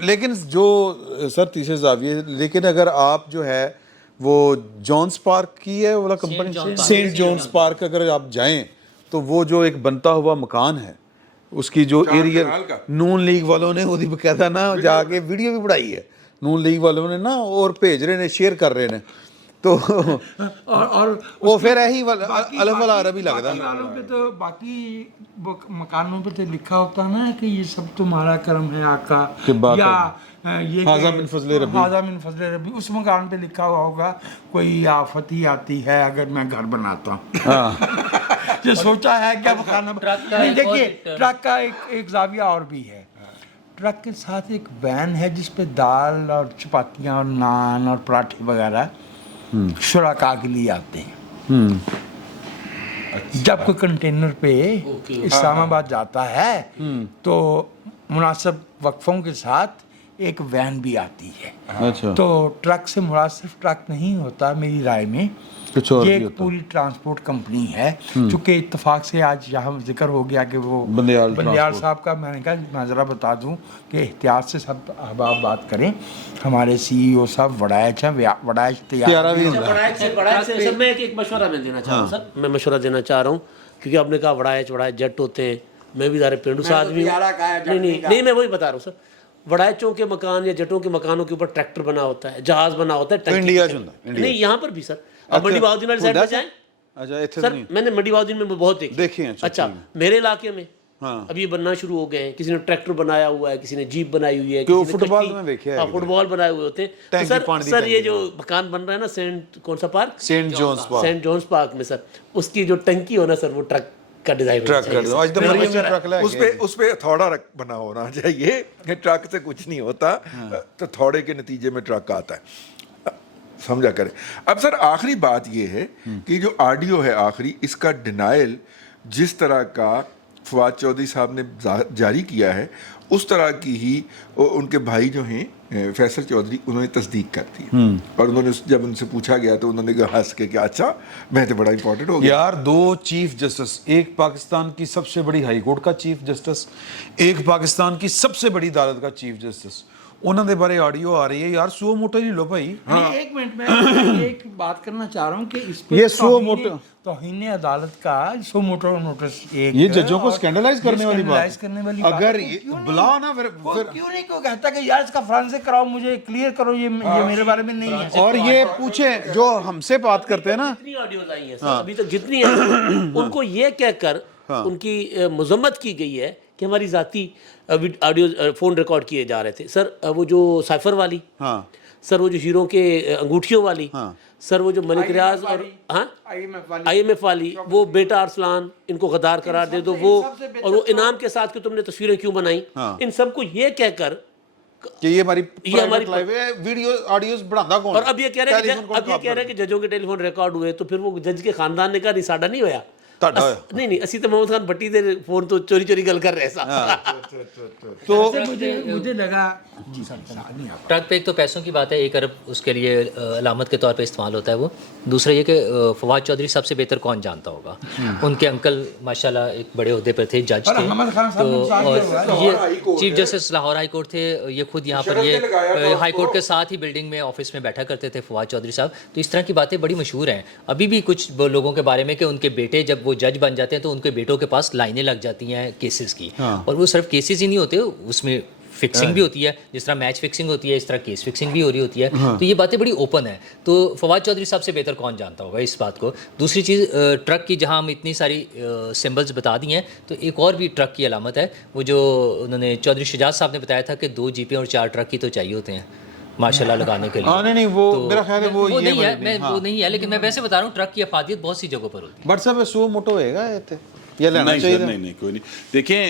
لیکن جو سر تیسرے زاویے، لیکن اگر آپ جو ہے وہ جونس پارک کی ہے والا کمپنی، سینٹ جونس پارک اگر آپ جائیں تو وہ جو ایک بنتا ہوا مکان ہے اس کی جو ایریا نون لیگ والوں نے وہ باقاعدہ نا جا کے ویڈیو بھی بڑھائی ہے نون لیگ والوں نے نا، اور بھیج رہے ہیں، شیئر کر رہے ہیں. تو اور وہ پھر یہی الف والا عربی لگتا ہے. تو باقی مکانوں پہ تو لکھا ہوتا نا کہ یہ سب تمہارا کرم ہے آقا، یا یہ ہاذا من فضل ربی، ہاذا من فضل ربی. اس مکان پہ لکھا ہوا ہوگا کوئی آفت ہی آتی ہے اگر میں گھر بناتا ہوں. جو سوچا ہے کیا مکان. دیکھیے ٹرک کا ایک زاویہ اور بھی ہے. ٹرک کے ساتھ ایک وین ہے جس پہ دال اور چپاتیاں اور نان اور پراٹھے وغیرہ شرکاء کے لیے آتے ہیں. جب کوئی کنٹینر پہ اسلام آباد جاتا ہے تو مناسب وقفوں کے ساتھ एक वैन भी आती है। अच्छा तो ट्रक से मुराद सिर्फ ट्रक नहीं होता मेरी राय में, कुछ और ये भी एक होता पूरी ट्रांसपोर्ट कंपनी है। चूँकि इत्तेफाक से आज यहाँ जिक्र हो गया कि वो बंदियाल बंदियाल साहब का, मैंने कहा मैं ज़रा बता दूं कि एहतियात से सब अहबाब बात करें। हमारे CEO साहब वड़ाइच हैं, वड़ाइच त्यारा भी तैयार वड़ाइच से सर मैं एक मशवरा मैं देना चाह रहा हूँ सर, मैं मशवरा देना चाह रहा हूँ क्योंकि आपने कहा वड़ाइच जट होते हैं, मैं भी ज़रा पेंडू सा आदमी हूँ। नहीं मैं वही बता रहा हूँ सर, वड़ाइचों के मकान या जटों के मकानों के ऊपर ट्रैक्टर बना होता है, जहाज बना होता है, टंकी इंडिया के च होंदा, साथ। इंडिया नहीं यहाँ पर भी सर, अब मंडी बहाउद्दीन वाली साइड पे जाएं अच्छा इत्थे सर, नहीं मैंने मंडी बहाउद्दीन में बहुत देखे हैं, अच्छा ठीक मेरे इलाके में हाँ। अब ये बनना शुरू हो गए हैं, किसी ने ट्रैक्टर बनाया हुआ है, किसी ने जीप बनाई हुई है, कि वो किसी ने फुटबॉल कश्ती- में देखे है हाँ, किधर। फुटबॉल बनाए हुए होते हैं। तो टैंकी सर पानी दी सर ये टैंकी जो मकान बन रहा है ना सेंट कौन सा park, saint John's park saint John's park में सर, उसकी जो टंकी हो ना सर वो ट्रक का डिजाइन ट्रक कर दो आज तो मरियम ने ट्रक ले उस पे हथौड़ा बना होना चाहिए कि ट्रक से कुछ नहीं होता, तो हथौड़े के नतीजे में ट्रक आता है, समझा करें। अब सर आखिरी बात ये है कि जो ऑडियो है आखिरी, इसका डिनाइल जिस तरह का फवाद चौधरी साहब ने जारी किया है उस तरह की ही उनके भाई जो हैं फैसल चौधरी, उन्होंने तस्दीक कर दी और उन्होंने जब उनसे पूछा गया तो उन्होंने कहा हंस के कि अच्छा मैं तो बड़ा इंपॉर्टेंट हो गया। यार दो चीफ जस्टिस, एक पाकिस्तान की सबसे बड़ी हाई कोर्ट का चीफ जस्टिस, एक पाकिस्तान की सबसे बड़ी अदालत का चीफ जस्टिस, उन्होंने दे बारे ऑडियो आ रही है यार, सो मोटो ही लो भाई। नहीं, एक मिनट में एक बात करना चाह रहा हूँ कि इस पे ये सो मोटो तौहीन अदालत का सो मोटो नोटिस एक ये जजों को और स्कैंडलाइज करने वाली बात स्कैंडलाइज करने वाली बात अगर है। ये क्यों नहीं- बुलाओ ना फिर क्यों नहीं कोई कहता कि यार इसका फॉरेंसिक कराओ, मुझे क्लियर करो, ये मेरे बारे में नहीं है। और ये पूछे जो हमसे बात करते हैं ना, जितनी ऑडियोज आई हैं सर अभी तक जितनी हैं उनको ये कहकर उनकी मजम्मत की गई है कि हमारी जाती ऑडियो फोन रिकॉर्ड किए जा रहे थे सर। वो जो साइफर वाली, हाँ सर वो जो हीरो के अंगूठियों वाली, सर वो जो मलिक रियाज और हाँ IMF वाली, वो बेटा अरसलान, इनको गद्दार करार दे दो वो, और वो इनाम के साथ कि तुमने तस्वीरें क्यों बनाई, इन सबको ये कहकर कि ये हमारी हमारी लाइव है, वीडियो ऑडियोज बढ़ाता कौन, और अब ये कह रहे हैं कि जजों के टेलीफोन रिकॉर्ड हुए, तो फिर वो जज के खानदान ने कहा नहीं साडा नहीं होया, नहीं असी तो मोहम्मद खान भट्टी दे फोन तो चोरी चोरी गल कर रहे सा। तो मुझे लगा जी सर नहीं आप ट्रक पे एक तो पैसों की बात है, 1 अरब उसके लिए अलामत के तौर पे इस्तेमाल होता है वो। दूसरा ये कि फवाद चौधरी सबसे बेहतर कौन जानता होगा, उनके अंकल माशाल्लाह एक बड़े ओहदे पर थे, जज थे, तो और ये chief justice Lahore high court थे, ये खुद यहाँ पर ये हाई कोर्ट के साथ ही बिल्डिंग में ऑफिस में बैठा करते थे फवाद चौधरी साहब। तो इस तरह की बातें बड़ी मशहूर हैं अभी भी कुछ लोगों के बारे में कि उनके बेटे जब वो जज बन जाते हैं तो उनके बेटों के पास लाइनें लग जाती हैं केसेस की, और वो सिर्फ केसेस ही नहीं होते, उसमें फिक्सिंग भी होती है, जिस तरह मैच फिक्सिंग होती है इस तरह केस फिक्सिंग भी हो रही होती है। तो ये बातें बड़ी ओपन है। तो फवाद चौधरी साहब से बेहतर कौन जानता होगा इस बात को। दूसरी चीज़, ट्रक की जहाँ हम इतनी सारी सिंबल्स बता दी हैं, तो एक और भी ट्रक की अलामत है, वो जो उन्होंने चौधरी शुजात साहब ने बताया था कि 2 जीपें और 4 ट्रक की तो चाहिए होते हैं माशाल्लाह लगाने के लिए। नहीं वो तो मेरा ख्याल है वो ये नहीं है, मैं वो नहीं है, लेकिन मैं वैसे बता रहा हूँ ट्रक की अफादियत बहुत सी जगहों पर होती है। बट साहब सो मोटो होएगा ये लेना नहीं चाहिए सर, नहीं कोई नहीं। देखें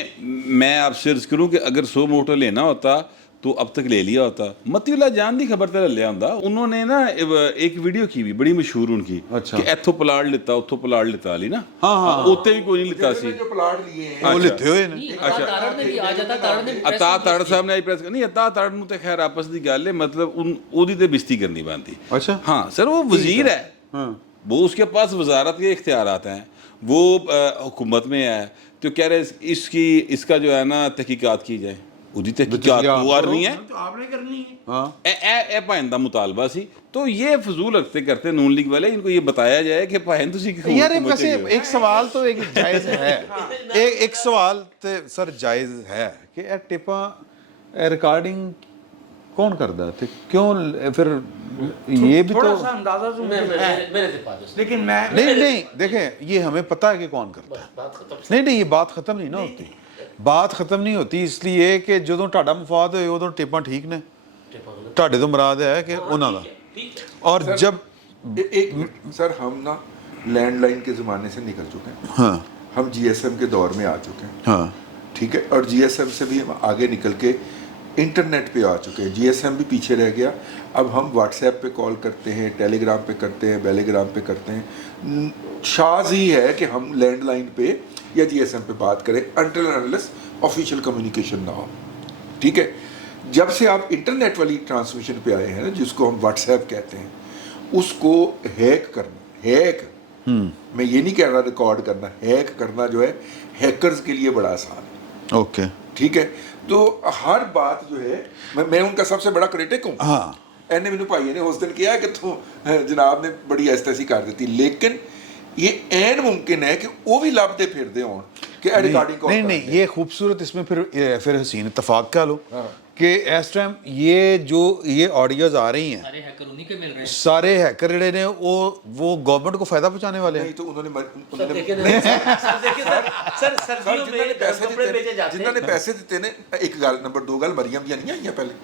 मैं आपसे अर्ज करूं कि अगर 100 मोटो लेना होता तो अब तक ले लिया होता। मतीउल्लाह जान दी खबर तो लिया होंदा। उन्होंने ना एक वीडियो की भी बड़ी मशहूर उनकी, अच्छा। कि इथों प्लाट लेता उत्थों प्लाट लेता वाली ना, हाँ उत्ते भी कोई नहीं लेता सी, जो प्लाट लिए हैं वो लेते हुए ने तारड़ ने भी आ जाता, तारड़ ने भी press अता conference तारड़ साहब ने आई प्रेस नहीं, अता तारड़ ਨੂੰ ਤੇ ਖੈਰ ਆਪਸ ਦੀ ਗੱਲ ਹੈ, मतलब ਉਹਦੀ ਤੇ ਬਿਸਤੀ करनी बनती। अच्छा हाँ सर वो वजीर है, वो उसके पास वजारत के इख्तियारात हैं, वो हुकूमत में है, तो कह रहे इसका जो है ना तहकीकात की जाए, ਉਹਦੀ तहकीकात हुआ नहीं है, तो आपने करनी है। हाँ ए भाइन का मुतालबा सी। तो ये फजूल रखते करते नून लीग वाले, इनको ये बताया जाए कि भाइन यार वैसे एक सवाल तो एक जायज़ है, एक सवाल तो सर जायज़ है कि ਇਹ ਟਿਪਾਂ रिकॉर्डिंग कौन करता है, क्यों फिर ये भी थोड़ा तो सा अंदाजा तो मुझे है, मेरे से पास लेकिन मैं नहीं देखें ये हमें पता है कि कौन करता है। बात खत्म। नहीं ये बात खत्म नहीं ना होती, बात खत्म नहीं होती इसलिए कि ਜਦੋਂ ਤੁਹਾਡਾ ਮਫਾਦ ਹੋਏ ਉਦੋਂ ਟਿਪਾਂ ਠੀਕ ਨੇ, ਤੁਹਾਡੇ ਤੋਂ ਮੁਰਾਦ ਹੈ ਕਿ ਉਹਨਾਂ ਦਾ। और जब एक मिनट सर, हम ना लैंडलाइन के ज़माने से निकल चुके हैं, हाँ हम GSM के दौर में आ चुके हैं, हाँ ठीक है, और GSM से भी हम आगे निकल के इंटरनेट पे आ चुके हैं। GSM भी पीछे रह गया, अब हम व्हाट्सएप पे कॉल करते हैं, टेलीग्राम पे करते हैं, बेलीग्राम पे करते हैं। शाज़ ही है कि हम लैंडलाइन पे या GSM पे बात करें until and unless official communication ना हो, ठीक है। जब से आप इंटरनेट वाली ट्रांसमिशन पे आए हैं ना, जिसको हम व्हाट्सएप कहते हैं, उसको हैक करना, हैक मैं ये नहीं कह रहा रिकॉर्ड करना, हैक करना जो है हैकर्स के लिए बड़ा आसान है। ओके ठीक है, तो हर बात जो है मैं उनका सबसे बड़ा क्रिटिक हूँ। हाँ एने मैनू भाई ने उस दिन किया कि तू जनाब ने बड़ी ऐसी कर दी, लेकिन ये ऐन मुमकिन है कि वो भी लभते फिरते हों कि रिकॉर्डिंग को नहीं ये खूबसूरत इसमें फिर हसीन इत्तेफाक कह लो कि इस टाइम ये ऑडियोज आ रही हैं, सारे हैकर उन्हीं के मिल रहे हैं। सारे हैकर ਜਿਹੜੇ ਨੇ वो गवर्नमेंट को फायदा पहुंचाने वाले हैं। नहीं तो उन्होंने जिन्होंने पैसे दिते ने, एक गल नंबर 2 गल मरियम दी नहीं आई पहले,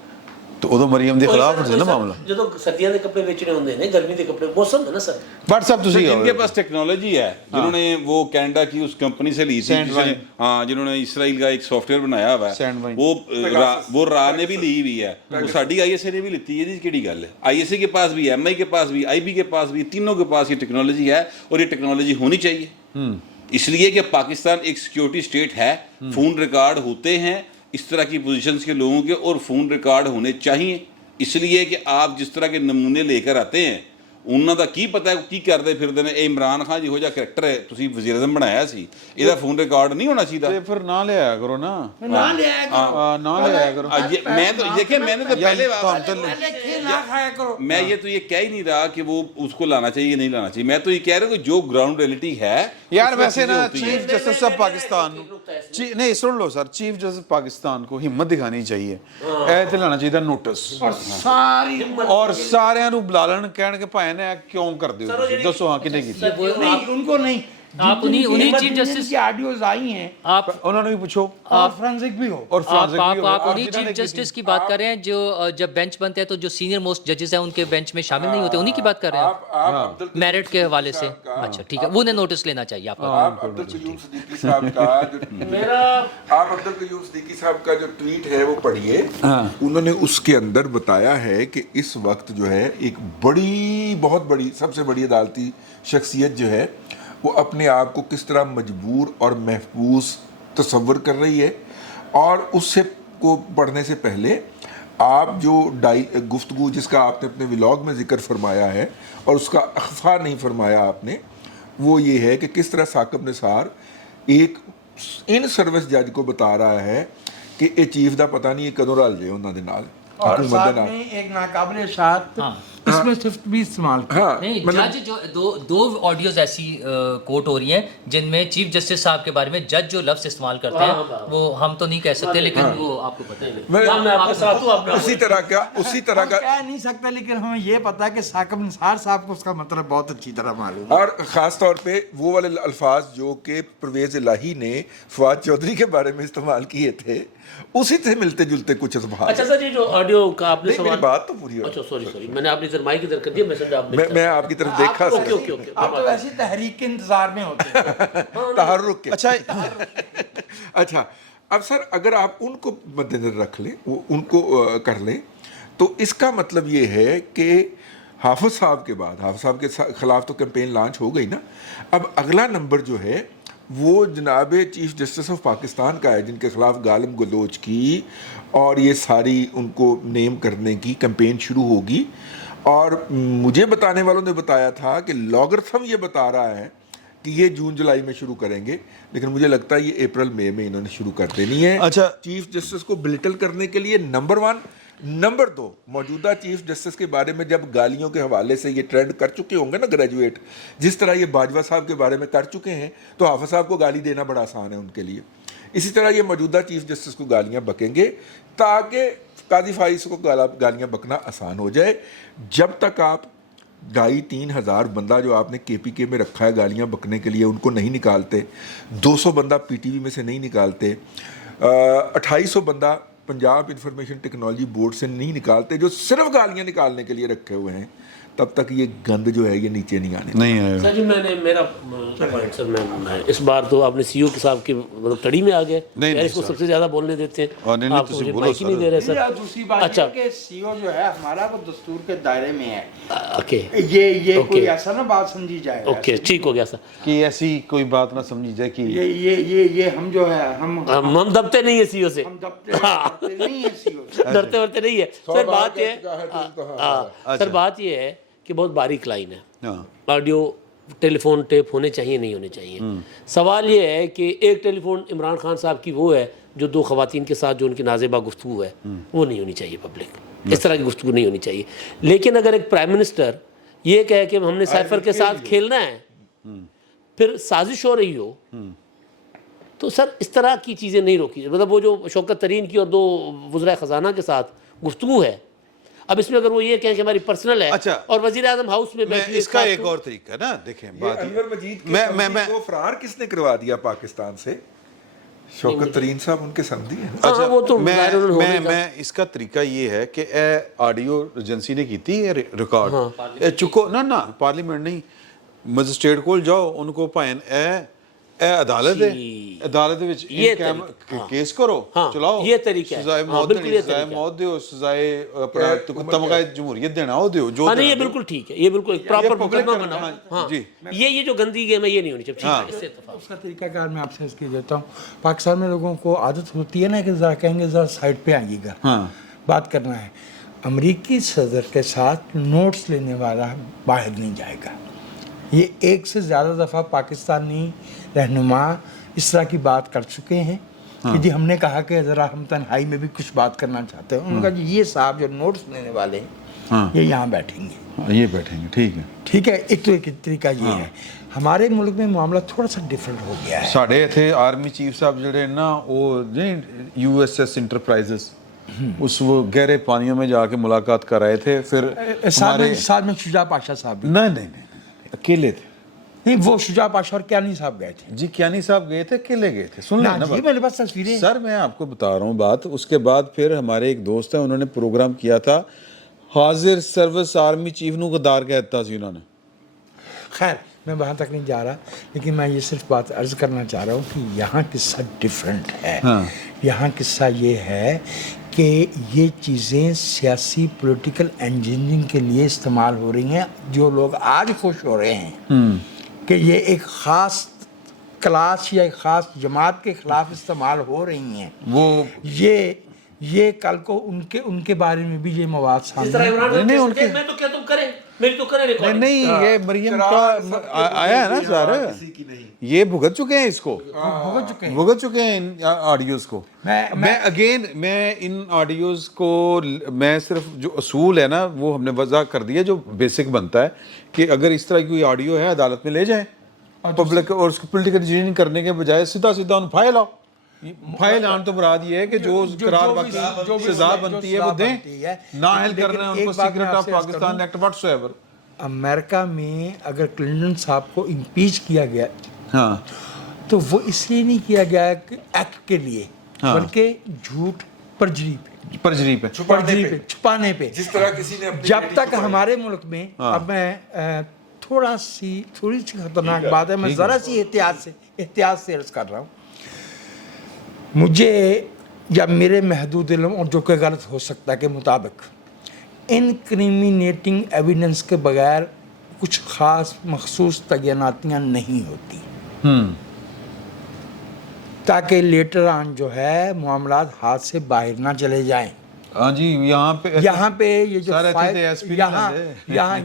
तो उदो मरियम ਦੇ ਖਿਲਾਫ ਸੀ ਨਾ ਮਾਮਲਾ। ਜਦੋਂ ਸਰਦੀਆਂ ਦੇ ਕੱਪੜੇ ਵੇਚਣੇ ਹੁੰਦੇ ਨੇ, ਗਰਮੀ ਦੇ ਕੱਪੜੇ, मौसम है ना सर। बट साहब ਤੁਸੀਂ जिनके पास टेक्नोलॉजी है, जिन्होंने वो कनाडा की उस कंपनी से ली थी, हाँ जिन्होंने इसराइल का एक सॉफ्टवेयर बनाया हुआ है, वो रा ने भी ली हुई है, वो साड़ी ISA ने भी लीती है। जी गल है, ISA के पास भी, MI के पास भी, IB के पास भी, तीनों के पास ये टेक्नोलॉजी है और ये टेक्नोलॉजी होनी चाहिए, इसलिए कि पाकिस्तान एक सिक्योरिटी स्टेट है। फ़ोन रिकॉर्ड होते हैं इस तरह की पोजीशंस के लोगों के, और फ़ोन रिकॉर्ड होने चाहिए, इसलिए कि आप जिस तरह के नमूने लेकर आते हैं ਉਹਨਾਂ ਦਾ ਕੀ ਪਤਾ ਕੀ ਕਰਦੇ ਫਿਰਦੇ ਨੇ। ਇਹ ਇਮਰਾਨ ਖਾਨ ਜਿਹੋ ਜਿਹਾ ਕਰੈਕਟਰ ਹੈ, ਤੁਸੀਂ ਵਜ਼ੀਰ ਆਜ਼ਮ ਬਣਾਇਆ ਸੀ, ਇਹਦਾ ਫੋਨ ਰਿਕਾਰਡ ਨਹੀਂ ਹੋਣਾ ਚਾਹੀਦਾ। ਤੇ ਫਿਰ ਨਾ ਲਿਆਇਆ ਕਰੋ ਨਾ, ना लिया करो, ना लिया करो। मैं तो देखिए, मैंने तो पहले ना खाया करो। मैं ये तो ये कह ही नहीं रहा कि वो उसको लाना चाहिए नहीं लाना चाहिए, मैं तो ये कह रहा हूँ कि जो ग्राउंड रियलिटी है यार वैसे ना चीफ जस्टिस ऑफ पाकिस्तान नहीं सुन लो सर, चीफ जस्टिस पाकिस्तान को हिम्मत दिखानी चाहिए, ਇਹ ਤੇ ਲਾਣਾ ਚਾਹੀਦਾ ਨੋਟਿਸ, और ਸਾਰਿਆਂ ਨੂੰ ਬੁਲਾ ਲੈਣ, ਕਹਿਣ ਕਿ ਭਾਈ ਨੇ ਕਿਉਂ ਕਰਦੇ ਹੋ ਤੁਸੀਂ, ਦੱਸੋ ਹਾਂ ਕਿਹਨੇ ਕੀਤੀ। नहीं उनको नहीं, आप उन्हीं चीफ जस्टिस की ऑडियोज आई हैं, आप ਉਹਨਾਂ ਨੂੰ ਵੀ ਪੁੱਛੋ, और फोरेंसिक भी हो, और forensic भी हो। आप उन्हीं चीफ जस्टिस की बात कर रहे हैं जो जब बेंच बनते हैं तो जो सीनियर मोस्ट जजेस हैं उनके बेंच में शामिल नहीं होते, उन्हीं की बात कर रहे हैं आप मेरिट के हवाले से। अच्छा ठीक है, वो उन्हें नोटिस लेना चाहिए आपको। आप अब्दुल कयूम सिद्दीकी साहब का आप अब्दुल कयूम सिद्दीकी साहब का जो ट्वीट है वो पढ़िए। उन्होंने उसके अंदर बताया है कि इस वक्त जो है एक बहुत बड़ी सबसे बड़ी अदालती शख्सियत जो है वो अपने आप को किस तरह मजबूर और महफूज तसव्वुर कर रही है, और उससे को पढ़ने से पहले आप जो गुफ्तगू जिसका आपने अपने व्लॉग में जिक्र फरमाया है और उसका अख्फा नहीं फरमाया आपने, वो ये है कि किस तरह साकिब निसार एक इन सर्विस जज को बता रहा है कि ये चीफ का पता नहीं कदों रल जाए उन्होंने नाल, और साथ में एक नाकाबिले शायद इसमें स्विफ्ट भी इस्तेमाल किया। नहीं जज जो दो ऑडियोज ऐसी कोट हो रही हैं जिनमें चीफ जस्टिस साहब के बारे में जज जो लफ्ज इस्तेमाल करते हैं वो हम तो नहीं कह सकते, लेकिन वो आपको पता है। उसी तरह का कह नहीं सकता, लेकिन हमें ये पता है कि साकिब निसार साहब को उसका मतलब बहुत अच्छी तरह मालूम है, और ख़ास तौर पे वो वाले अल्फाज जो कि परवेज़ इलाही ने फवाद चौधरी के बारे में इस्तेमाल किए थे, उसी से मिलते जुलते कुछ अल्फाज। अच्छा सर, ये जो ऑडियो का आपने मेरी बात तो पूरी हो। अच्छा सॉरी मैंने आपने इधर माइक इधर कर दिया, मैं समझा आपने मैं आपकी तरफ देखा ओके ओके ओके आप तो वैसे तहरीक के इंतजार में होते हैं। तहर्रुक के। अच्छा अच्छा, अब सर अगर आप उनको मद्देनजर रख लें, उनको कर लें, तो इसका मतलब ये है कि हाफिज साहब के बाद, हाफिज साहब के खिलाफ तो कैंपेन लॉन्च हो गई ना, अब अगला नंबर जो है वो जनाब चीफ जस्टिस ऑफ पाकिस्तान का है, जिनके खिलाफ गालिम गलोच की और ये सारी उनको नेम करने की कैंपेन शुरू होगी। और मुझे बताने वालों ने बताया था कि लॉगरिथम ये बता रहा है कि ये जून जुलाई में शुरू करेंगे, लेकिन मुझे लगता है ये अप्रैल मई में इन्होंने शुरू कर देनी है। अच्छा, चीफ जस्टिस को बिलिटल करने के लिए नंबर 1, नंबर 2 मौजूदा चीफ जस्टिस के बारे में जब गालियों के हवाले से ये ट्रेंड कर चुके होंगे ना ग्रेजुएट, जिस तरह ये बाजवा साहब के बारे में कर चुके हैं, तो हाफिज साहब को गाली देना बड़ा आसान है उनके लिए। इसी तरह ये मौजूदा चीफ जस्टिस को गालियाँ बकेंगे ताकि काजी फाइज को गालियाँ बकना आसान हो जाए। जब तक आप 2,500-3 हज़ार बंदा जो आपने KPK में रखा है गालियाँ बकने के लिए उनको नहीं निकालते, 200 बंदा PTV में से नहीं निकालते, 2800 बंदा पंजाब इंफॉर्मेशन टेक्नोलॉजी बोर्ड से नहीं निकालते, जो सिर्फ गालियाँ निकालने के लिए रखे हुए हैं, तब तक ये गंद जो है ये नीचे नहीं आने नहीं है सर जी मैंने मेरा पॉइंट सर मैं इस बार तो आपने सीईओ के साहब की मतलब तड़ी में आ गए नहीं, यार इसको सबसे ज्यादा बोलने देते और हैं नहीं, आप तुसी मुझे बोलो माइक ही नहीं सर। दे रहे या सर दूसरी बात अच्छा ये कि सीईओ जो है हमारा वो दस्तूर के दायरे में है, ओके ये ओके। कोई ऐसा ना बात समझी जाए ओके ठीक हो गया सर कि ऐसी कोई बात ना समझी जाए कि ये हम जो है हम दबते नहीं है सीईओ से हम दबते नहीं है सीईओ से। डरते वरते नहीं है सर बात ये अच्छा। सर बात ये है कि बहुत बारीक लाइन है हाँ ऑडियो टेलीफोन टेप होने चाहिए नहीं होने चाहिए सवाल ये है कि एक टेलीफोन इमरान खान साहब की वो है जो दो खवातीन के साथ जो उनकी नाजेबा गुफ्तगू है वो नहीं होनी चाहिए पब्लिक इस तरह की गुफ्तगू नहीं होनी चाहिए लेकिन अगर एक प्राइम मिनिस्टर ये कहे कि हमने साइफर के साथ खेलना है फिर साजिश हो रही हो तो सर इस तरह की चीज़ें नहीं रोकी मतलब वो जो शौकत तरीन की और दो वज़राए ख़जाना के साथ गुफ्तगू है अब इसमें अगर वो ये कहें कि हमारी पर्सनल है अच्छा। और वज़ीर आज़म हाउस में मैं बैठी इसका है, एक और तरीका है ना देखें ये बात अनवर मजीद के मैं समधी को फरार किसने करवा दिया पाकिस्तान से शौकत तरीन साहब उनके समधी हैं ना। हाँ, वो तो ज़ाहिर उन्होंने होने का। मैं इसका तरीका ये है कि ए ऑडियो एजेंसी ने की थी रिकॉर्ड ए चुको ना पार्लियामेंट नहीं मजिस्ट्रेट कोल जाओ उनको भाएं अदालत है अदालत ਵਿੱਚ ये केस करो हाँ, चलाओ ये तरीका है। सजाए हाँ, मौत बिल्कुल देनी ये सजाए तरीका है। मौत दियो सजाए अपना तमगा जमहूरियत देना हो दियो जो हाँ नहीं ये देना बिल्कुल ठीक है ये बिल्कुल एक प्रॉपर public मुकदमा करना, बना हाँ जी। ये जो गंदी गेम है ये नहीं होनी चाहिए ठीक है इससे इत्तेफाक। उसका तरीकाकार मैं आपसे इसके देता हूँ। पाकिस्तान में लोगों को आदत होती है ना कि ज़रा कहेंगे ज़रा साइड पे आइएगा बात करना है। अमेरिकी सदर के साथ नोट्स लेने वाला बाहर नहीं जाएगा। ये एक से ज़्यादा दफ़ा पाकिस्तानी रहनुमा इस तरह की बात कर चुके हैं कि जी हमने कहा कि ज़रा हम तन्हाई में भी कुछ बात करना चाहते हैं। उन्होंने कहा जी ये साहब जो नोट्स लेने वाले हैं ये यहाँ बैठेंगे ये बैठेंगे ठीक है ठीक है। एक तो एक तरीका ये है। हमारे मुल्क में मामला थोड़ा सा डिफरेंट हो गया है। ਸਾਡੇ ਇੱਥੇ ਆਰਮੀ ਚੀਫ ਸਾਹਿਬ ਜਿਹੜੇ ਨਾ ਉਹ नहीं यूएसएस इंटरप्राइजेस उस वो गहरे पानियों में जाके मुलाकात कर रहे थे फिर साथ में शुजा पाशा साहब भी नहीं अकेले थे नहीं वो शुजा पाशा और क्यानी साहब गए थे जी कियानी साहब गए थे अकेले गए थे सुन ना लेना जी मेरे पास तस्वीरें हैं। सर मैं आपको बता रहा हूँ बात उसके बाद फिर हमारे एक दोस्त हैं उन्होंने प्रोग्राम किया था हाजिर सर्विस आर्मी चीफ ਨੂੰ गद्दार कहता ਸੀ उन्होंने खैर मैं वहाँ तक नहीं जा रहा लेकिन मैं ये सिर्फ बात अर्ज करना चाह रहा हूँ कि यहाँ किस्सा डिफरेंट है। यहाँ किस्सा ये है कि ये चीज़ें सियासी पॉलिटिकल इंजीनियरिंग के लिए इस्तेमाल हो रही हैं। जो लोग आज खुश हो रहे हैं कि ये एक ख़ास क्लास या एक ख़ास जमात के ख़िलाफ़ इस्तेमाल हो रही हैं वो ये कल को उनके बारे में भी ये मवाद इस सामने तरह इमरान खान नहीं, कह उनके- सकते हैं, मैं तो क्या तुम करें मेरी तो करें रिकॉर्डिंग नहीं ये मरियम का आया है ना सर ये भुगत चुके हैं इसको भुगत चुके हैं। भुगत चुके हैं इन ऑडियोज को मैं अगेन मैं इन ऑडियोज को मैं सिर्फ जो असूल है ना वो हमने वजह कर दिया जो बेसिक बनता है कि अगर इस तरह की कोई ऑडियो है अदालत में ले जाएं पब्लिक और उसको पॉलिटिकल इंजीनियरिंग करने के बजाय सीधा सीधा उन फाइल आओ फाइल आन तो मुराद ये है कि जो करार बाकी सजा बनती है वो दें ना हेल्प करना है उनको secret of Pakistan act whatsoever. America में अगर क्लिंटन साहब को इम्पीच किया गया हाँ तो वो इसलिए नहीं किया गया कि एक्ट के लिए बल्कि झूठ परजरी पे छुपाने पे जिस तरह किसी ने अपनी जब तक हमारे मुल्क में अब मैं थोड़ी सी खतरनाक बात है मैं ज़रा सी एहतियात से अर्ज कर रहा हूँ। मुझे या मेरे महदूद इल्म और जो कि गलत हो सकता है के मुताबिक इनक्रिमिनेटिंग एविडेंस के बगैर कुछ ख़ास मखसूस तयनातियाँ नहीं होती ताकि लेटर ऑन जो है मामलात हाथ से बाहर ना चले जाएं। हाँ जी यहाँ पे ये जो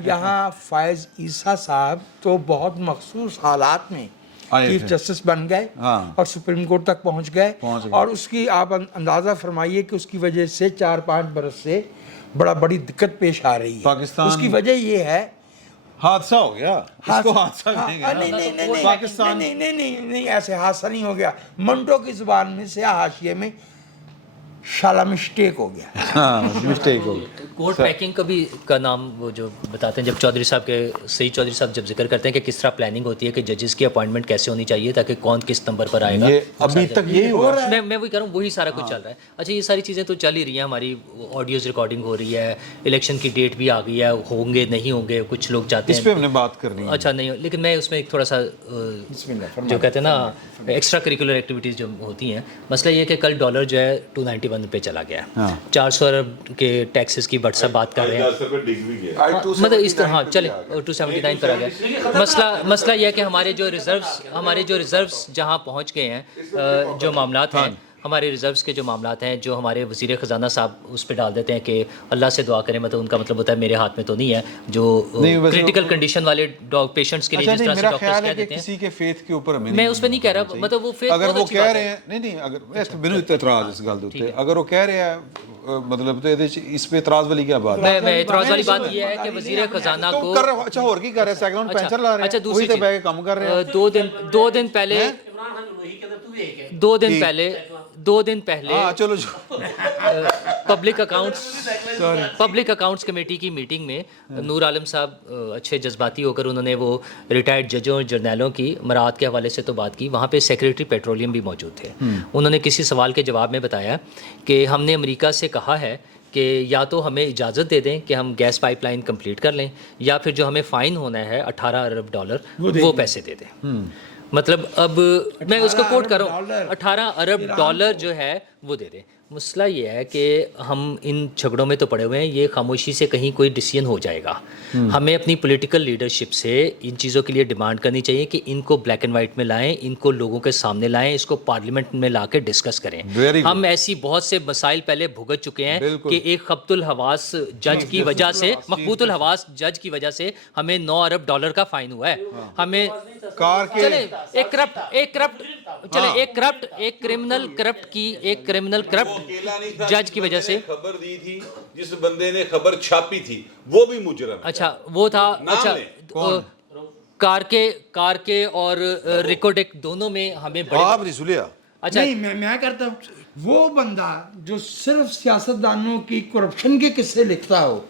यहाँ फायज ईसा साहब तो बहुत मखसूस हालात में चीफ जस्टिस बन गए और सुप्रीम कोर्ट तक पहुंच गए और उसकी आप अंदाज़ा फरमाइए कि उसकी वजह से 4-5 बरस से बड़ी दिक्कत पेश आ रही है पाकिस्तान उसकी वजह ये है हादसा हो गया इसको हादसा नहीं पाकिस्तान नहीं ऐसे हादसा नहीं हो गया। मंटो की जुबान में से हाशिए में शाला मिस्टेक हो गया मिस्टेक हो गया कोर्ट पैकिंग का नाम वो जो बताते हैं, जब चौधरी साहब के सईद चौधरी साहब जब जिक्र करते हैं कि किस तरह प्लानिंग होती है कि जजेस की अपॉइंटमेंट कैसे होनी चाहिए ताकि कौन किस नंबर पर आएगा, ये अभी तक यही हो रहा है। मैं वही कह रहा हूँ, वही सारा कुछ चल रहा है। अच्छा, ये सारी चीज़ें तो चल ही रही हैं, हमारी ऑडियोज़ रिकॉर्डिंग हो रही है, इलेक्शन की डेट भी आ गई है, होंगे नहीं होंगे, कुछ लोग चाहते इस हैं। पे हमने बात करनी है। अच्छा नहीं, लेकिन मैं उसमें एक थोड़ा सा जो कहते हैं ना एक्स्ट्रा करिकुलर एक्टिविटीज़ जो होती हैं, मसला ये है कि कल डॉलर जो है 291 पे चला गया है, 400 अरब के टैक्सेस की व्हाट्सएप बात कर रहे हैं, मतलब इस तरह, हाँ चले 279 पर आ गया। मसला यह है कि हमारे जो रिजर्व्स जहाँ पहुँच गए हैं, जो मामलात हैं, हमारे रिजर्व्स के जो मामलात हैं, जो हमारे वज़ीर ख़जाना साहब उस पर डाल देते हैं कि अल्लाह से दुआ करें, मतलब उनका मतलब होता है मेरे हाथ में तो नहीं है, जो क्रिटिकल कंडीशन वाले पेशेंट्स के लिए जिस तरह से डॉक्टर्स कह देते हैं, किसी के फेथ के ऊपर मैं उस पर नहीं कह रहा, मतलब वो फेथ अगर वो कह रहे हैं, नहीं अगर इस पे बिनु इतराज इस गल दे उत्ते, अगर वो कह रहे हैं मतलब तो इस पे इतराज वाली क्या बात है? मैं इतराज वाली बात ये है कि वज़ीर ख़जाना को अच्छा और की कर रहे हैं, सेकंड पेंशन ला रहे हैं, अच्छा दूसरी वही तो बैग काम कर रहे हैं। 2 दिन पहले हाँ चलो पब्लिक अकाउंट्स कमेटी की मीटिंग में नूर आलम साहब अच्छे जज्बाती होकर उन्होंने वो रिटायर्ड जजों और जर्नैलों की मराहत के हवाले से तो बात की, वहाँ पे सेक्रेटरी पेट्रोलियम भी मौजूद थे। उन्होंने किसी सवाल के जवाब में बताया कि हमने अमेरिका से कहा है कि या तो हमें इजाज़त दे दें कि हम गैस पाइपलाइन कंप्लीट कर लें, या फिर जो हमें फ़ाइन होना है 18 अरब डॉलर वो पैसे दे दें। मतलब अब मैं उसको कोट कर रहा हूँ, 18 अरब डॉलर जो है वो दे दें। मसला ये है कि हम इन झगड़ों में तो पड़े हुए हैं, ये खामोशी से कहीं कोई डिसीजन हो जाएगा। हमें अपनी पॉलिटिकल लीडरशिप से इन चीज़ों के लिए डिमांड करनी चाहिए कि इनको ब्लैक एंड वाइट में लाएं, इनको लोगों के सामने लाएं, इसको पार्लियामेंट में ला के डिस्कस करें। हम ऐसी बहुत से मसाइल पहले भुगत चुके हैं कि एक खब्तुल हवास जज की वजह से, मकबूतुल हवास जज की वजह से हमें 9 अरब डॉलर का फाइन हुआ है। हमें कार के एक क्रिमिनल करप्ट जज की वजह से खबर दी थी, जिस बंदे ने खबर छापी थी वो भी मुजरम। अच्छा वो था, अच्छा कार के और रिकोडेक दोनों में हमें आप नहीं सुलिया। अच्छा नहीं, मैं करता हूँ, वो बंदा जो सिर्फ सियासतदानों की करप्शन के किस्से लिखता हो,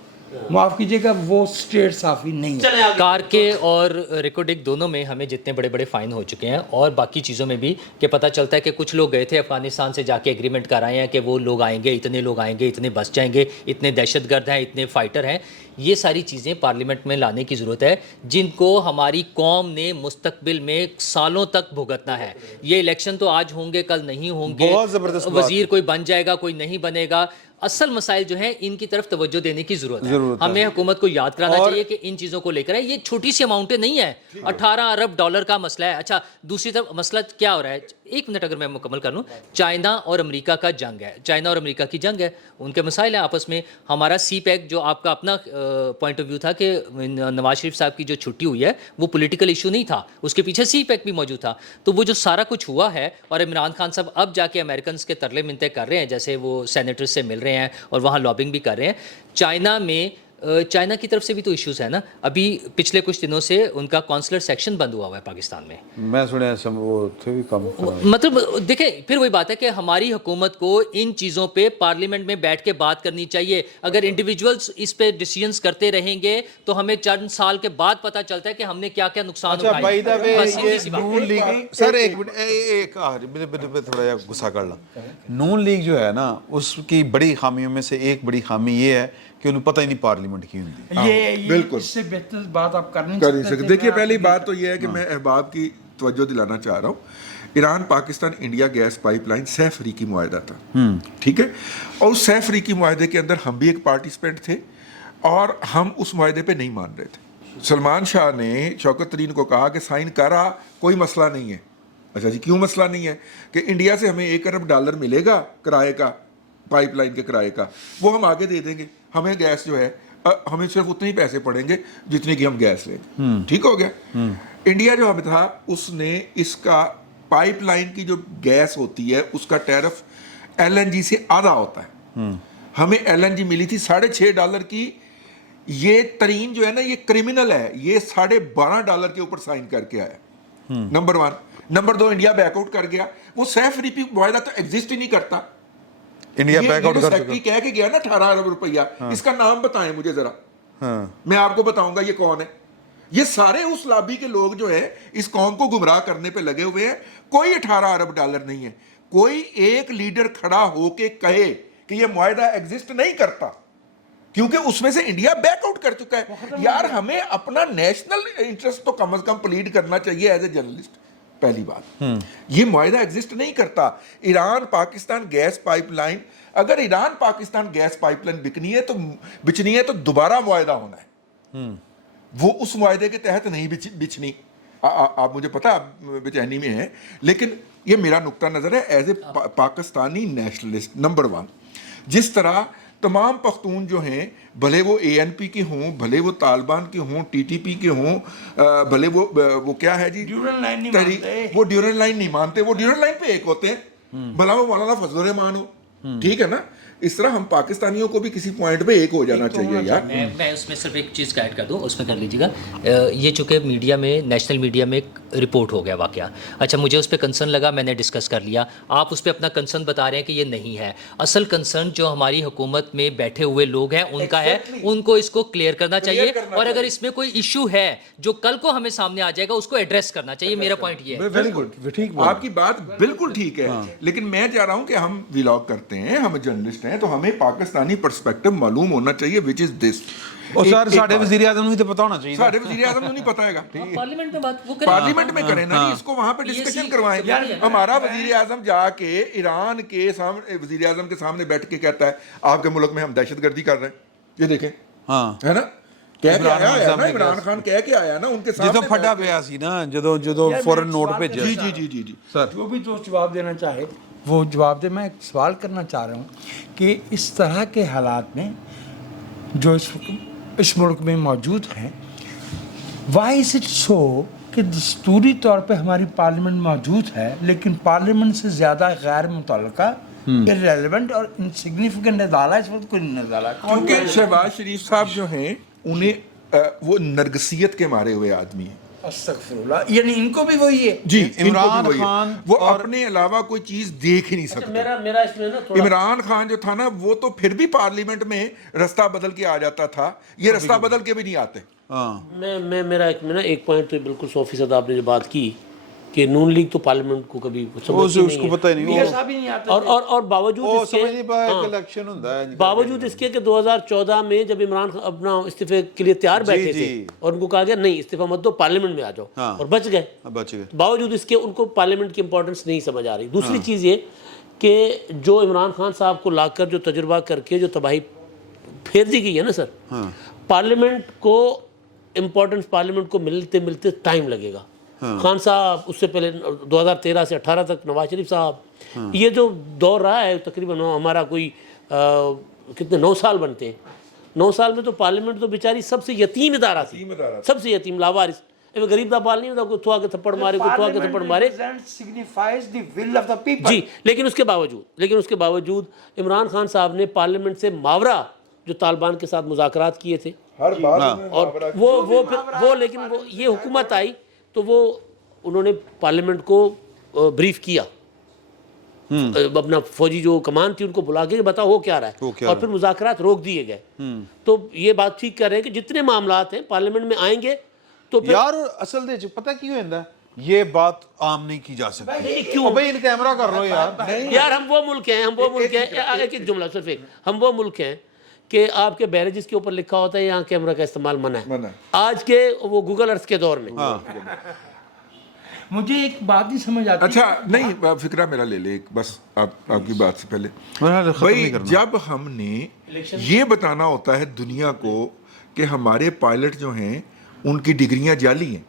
माफ कीजिएगा, वो स्टेट साफी नहीं है। कार के और रिकोडिक दोनों में हमें जितने बड़े बड़े फाइन हो चुके हैं, और बाकी चीज़ों में भी कि पता चलता है कि कुछ लोग गए थे अफगानिस्तान से जाके एग्रीमेंट कर आए हैं कि वो लोग आएंगे, इतने लोग आएंगे, इतने बस जाएंगे, इतने दहशतगर्द हैं, इतने फाइटर हैं। ये सारी चीज़ें पार्लियामेंट में लाने की ज़रूरत है, जिनको हमारी कौम ने मुस्तकबिल में सालों तक भुगतना है। ये इलेक्शन तो आज होंगे, कल नहीं होंगे, बहुत ज़बरदस्त वज़ीर कोई बन जाएगा, कोई नहीं बनेगा। असल मसाइल जो हैं इनकी तरफ तवज्जो देने की ज़रूरत है। हमें हुकूमत को याद कराना चाहिए कि इन चीज़ों को लेकर है, ये छोटी सी अमाउंटें नहीं है, 18 अरब डॉलर का मसला है। अच्छा दूसरी तरफ मसला क्या हो रहा है, एक मिनट अगर मैं मुकम्मल कर लूँ, चाइना और अमेरिका का जंग है, चाइना और अमेरिका की जंग है, उनके मसाइल हैं आपस में। हमारा सी पैक जो आपका अपना पॉइंट ऑफ व्यू था कि नवाज शरीफ साहब की जो छुट्टी हुई है वो पॉलिटिकल इशू नहीं था, उसके पीछे सी पैक भी मौजूद था। तो वो जो सारा कुछ हुआ है, और इमरान खान साहब अब जाके अमेरिकन के तरले मिनते कर रहे हैं, जैसे वो सेनेटर्स से मिल रहे हैं और वहाँ लॉबिंग भी कर रहे हैं। चाइना की तरफ से भी तो इश्यूज है ना। अभी पिछले कुछ दिनों से उनका कॉन्सुलर सेक्शन बंद हुआ है पाकिस्तान में। मैं सुना है वो थे भी कम मतलब देखें, फिर वही बात है कि हमारी हुकूमत को इन चीज़ों पे पार्लियामेंट में बैठ के बात करनी चाहिए। अगर इंडिविजुअल्स इस पे डिसीजंस करते रहेंगे तो हमें चंद साल के बाद पता चलता है कि हमने क्या क्या नुकसान अच्छा बाय द वे उठाए। नून लीग सर एक मिनट एक मेरे थोड़ा गुस्सा कर ला। नून लीग जो है ना, उसकी बड़ी खामियों में से एक बड़ी खामी ये है कि उन्हें पता ही नहीं पार्लियामेंट की होती। ये बिल्कुल। इससे बेहतर बात आप कर नहीं सकते। देखिए पहली बात तो ये है कि मैं अहबाब की तवज्जो दिलाना चाह रहा हूँ, Iran Pakistan India gas pipeline सैफरीकी मुआहदा था, ठीक है, और उस सैफरीकी मुआहदे के अंदर हम भी एक पार्टिसिपेंट थे और हम उस मुआहदे पे नहीं मान रहे थे। सलमान शाह ने शौकत तरीन को कहा कि साइन करा, कोई मसला नहीं है। अच्छा जी, क्यों मसला नहीं है? कि इंडिया से हमें 1 अरब डॉलर मिलेगा किराए का, पाइपलाइन के किराए का, वो हम आगे दे देंगे, हमें गैस जो है हमें सिर्फ उतने ही पैसे पड़ेंगे जितने की हम गैस लेंगे। ठीक हो गया। इंडिया जो हमें था उसने इसका पाइपलाइन की जो गैस होती है उसका टैरिफ LNG से आधा होता है। हमें LNG मिली थी $6.5 की। ये तरीन जो है ना, ये क्रिमिनल है, ये $12.5 के ऊपर साइन करके आया। नंबर 1। नंबर 2, इंडिया बैकआउट कर गया। वो सैफ रिपी मुआहदा तो एग्जिस्ट ही नहीं करता। इंडिया बैक आउट कर सेक्रेटरी कह के गया ना 18 अरब रुपया, इसका नाम बताएं मुझे जरा, मैं आपको बताऊंगा ये कौन है। ये सारे उस लॉबी के लोग जो है इस कौम को गुमराह करने पे लगे हुए हैं। कोई 18 अरब डॉलर नहीं है। कोई एक लीडर खड़ा होके कहे कि ये मुआहदा एग्जिस्ट नहीं करता, क्योंकि उसमें से इंडिया बैक आउट कर चुका है। यार हमें अपना नेशनल इंटरेस्ट तो कम से कम प्लीड करना चाहिए एज ए जर्नलिस्ट। पहली बात, ये मुआहदा एग्जिस्ट नहीं करता। ईरान पाकिस्तान गैस पाइपलाइन, अगर ईरान पाकिस्तान गैस पाइपलाइन बिचनी है तो दोबारा मुआहदा होना है, वो उस मुआहदे के तहत नहीं बिचनी। आप मुझे पता आप बेचैनी में हैं, लेकिन ये मेरा नुक्ता नज़र है as a Pakistani nationalist. Number 1, जिस तरह तमाम पख्तून जो हैं, भले वो ANP के हों, भले वो तालिबान के हों, TTP के हों, भले वो क्या है जी, ड्यूरल लाइन नहीं मानते, वो ड्यूरल लाइन नहीं मानते, वो ड्यूरल लाइन पे एक होते हैं, भला वो मौलाना फजल रहमान हो, ठीक है ना। इस तरह हम पाकिस्तानियों को भी किसी पॉइंट पे एक हो जाना चाहिए यार। मैं उसमें सिर्फ एक चीज़ ऐड कर दूं, उसमें कर लीजिएगा। ये चूँकि मीडिया में, नेशनल मीडिया में एक रिपोर्ट हो गया वाक़या, अच्छा मुझे उस पर कंसर्न लगा, मैंने डिस्कस कर लिया। आप उस पर अपना कंसर्न बता रहे हैं कि ये नहीं है। असल कंसर्न जो हमारी हुकूमत में बैठे हुए लोग हैं उनका है, उनको इसको क्लियर करना चाहिए, और अगर इसमें कोई इशू है जो कल को हमें सामने आ जाएगा उसको एड्रेस करना चाहिए। मेरा पॉइंट ये है। वेरी गुड, ठीक आपकी बात बिल्कुल ठीक है, लेकिन मैं चाह रहा हूं कि हम व्लॉग करते हैं, हम जर्नलिस्ट हैं, तो हमें पाकिस्तानी पर्सपेक्टिव मालूम होना चाहिए, विच इज दिस। और सर साढ़े वजीर आजम को तो पता होना चाहिए। साढ़े वजीर आजम को नहीं पता है, पार्लियामेंट में बात वो करें, पार्लियामेंट में करें ना, इसको वहां पे डिस्कशन करवाएं। हमारा वजीर आजम जाके ईरान के सामने, वजीर आजम के सामने बैठ के कहता है आपके मुल्क में हम दहशतगर्दी कर रहे हैं, ये देखें, है ना, कह के आया है ना, इमरान खान कह के आया ना उनके सामने। ਜਦੋਂ ਫੱਡਾ ਪਿਆ ਸੀ ਨਾ, ਜਦੋਂ ਫੌਰਨ ਨੋਟ ਭੇਜਿਆ। जी सर जो भी दोस्त जवाब देना चाहे वो जवाब दे। मैं एक सवाल करना चाह रहा हूँ कि इस तरह के हालात में जो इस मुल्क में मौजूद हैं, वाई इज इट सो कि दस्तूरी तौर पे हमारी पार्लियामेंट मौजूद है, लेकिन पार्लियामेंट से ज़्यादा गैर मुतल्लका, इररेलेवेंट और इनसिग्निफिकेंट अदालत इस वक्त कोई नहीं अदालत। क्योंकि शहबाज शरीफ साहब जो हैं उन्हें वो नरगसियत के मारे हुए आदमी हैं। अस्तगफिरुल्लाह, यानी इनको भी वही है जी, इमरान खान वो अपने अलावा कोई चीज देख ही नहीं सकते। मेरा इसमें ना थोड़ा, इमरान खान जो था ना, वो तो फिर भी पार्लियामेंट में रास्ता बदल के आ जाता था, ये रास्ता बदल के भी नहीं आते। मेरा एक पॉइंट तो बिल्कुल 100% आपने जो बात की कि नून लीग तो पार्लियामेंट को कभी उसको पता ही नहीं, और बावजूद इलेक्शन होता है, बावजूद इसके कि 2014 में जब इमरान खान अपना इस्तीफे के लिए तैयार बैठे थे और उनको कहा गया नहीं इस्तीफा मत दो, पार्लियामेंट में आ जाओ, और बच गए। बावजूद इसके उनको पार्लियामेंट की इंपॉर्टेंस नहीं समझ आ रही। दूसरी चीज़ ये कि जो इमरान खान साहब को लाकर जो तजुर्बा करके जो तबाही फेर दी गई है ना सर, पार्लियामेंट को इम्पोर्टेंस पार्लियामेंट को मिलते मिलते टाइम लगेगा। खान साहब, उससे पहले 2013 से 18 तक नवाज शरीफ साहब, ये जो दौर रहा है तकरीबन हमारा कोई कितने 9 साल बनते हैं। 9 साल में तो पार्लियामेंट तो बेचारी सबसे यतीम इदारा थी, सबसे यतीम लावारिस। गरीब का बाल नहीं होता, कोई थुआ के थप्पड़ मारे, कोई थुआ के थप्पड़ मारे जी। लेकिन उसके बावजूद इमरान खान साहब ने पार्लियामेंट से मावरा जो तालिबान के साथ मुज़ाकरात किए थे, हर बार और वो लेकिन वो ये हुकूमत आई तो वो उन्होंने पार्लियामेंट को ब्रीफ किया, अपना फौजी जो कमान थी उनको बुला के बताओ हो क्या रहा है, और फिर मुज़ाकरात रोक दिए गए। तो ये बात ठीक कर रहे हैं कि जितने मामलात हैं पार्लियामेंट में आएंगे तो यार असल दे पता क्यों होता है, ये बात आम नहीं की जा सकती। क्यों भाई इन कैमरा कर रहे हो यार, हम वो मुल्क हैं, एक जुमला सिर्फ एक, हम वो मुल्क हैं कि आपके बैरेजेस के ऊपर लिखा होता है यहाँ कैमरा का इस्तेमाल मना है। आज के वो गूगल अर्थ के दौर में मुझे एक बात ही समझ आती। अच्छा नहीं, फिक्रा मेरा ले ले एक, बस आपकी बात से पहले भाई, जब हमने ये बताना होता है दुनिया को कि हमारे पायलट जो हैं उनकी डिग्रियां जाली हैं,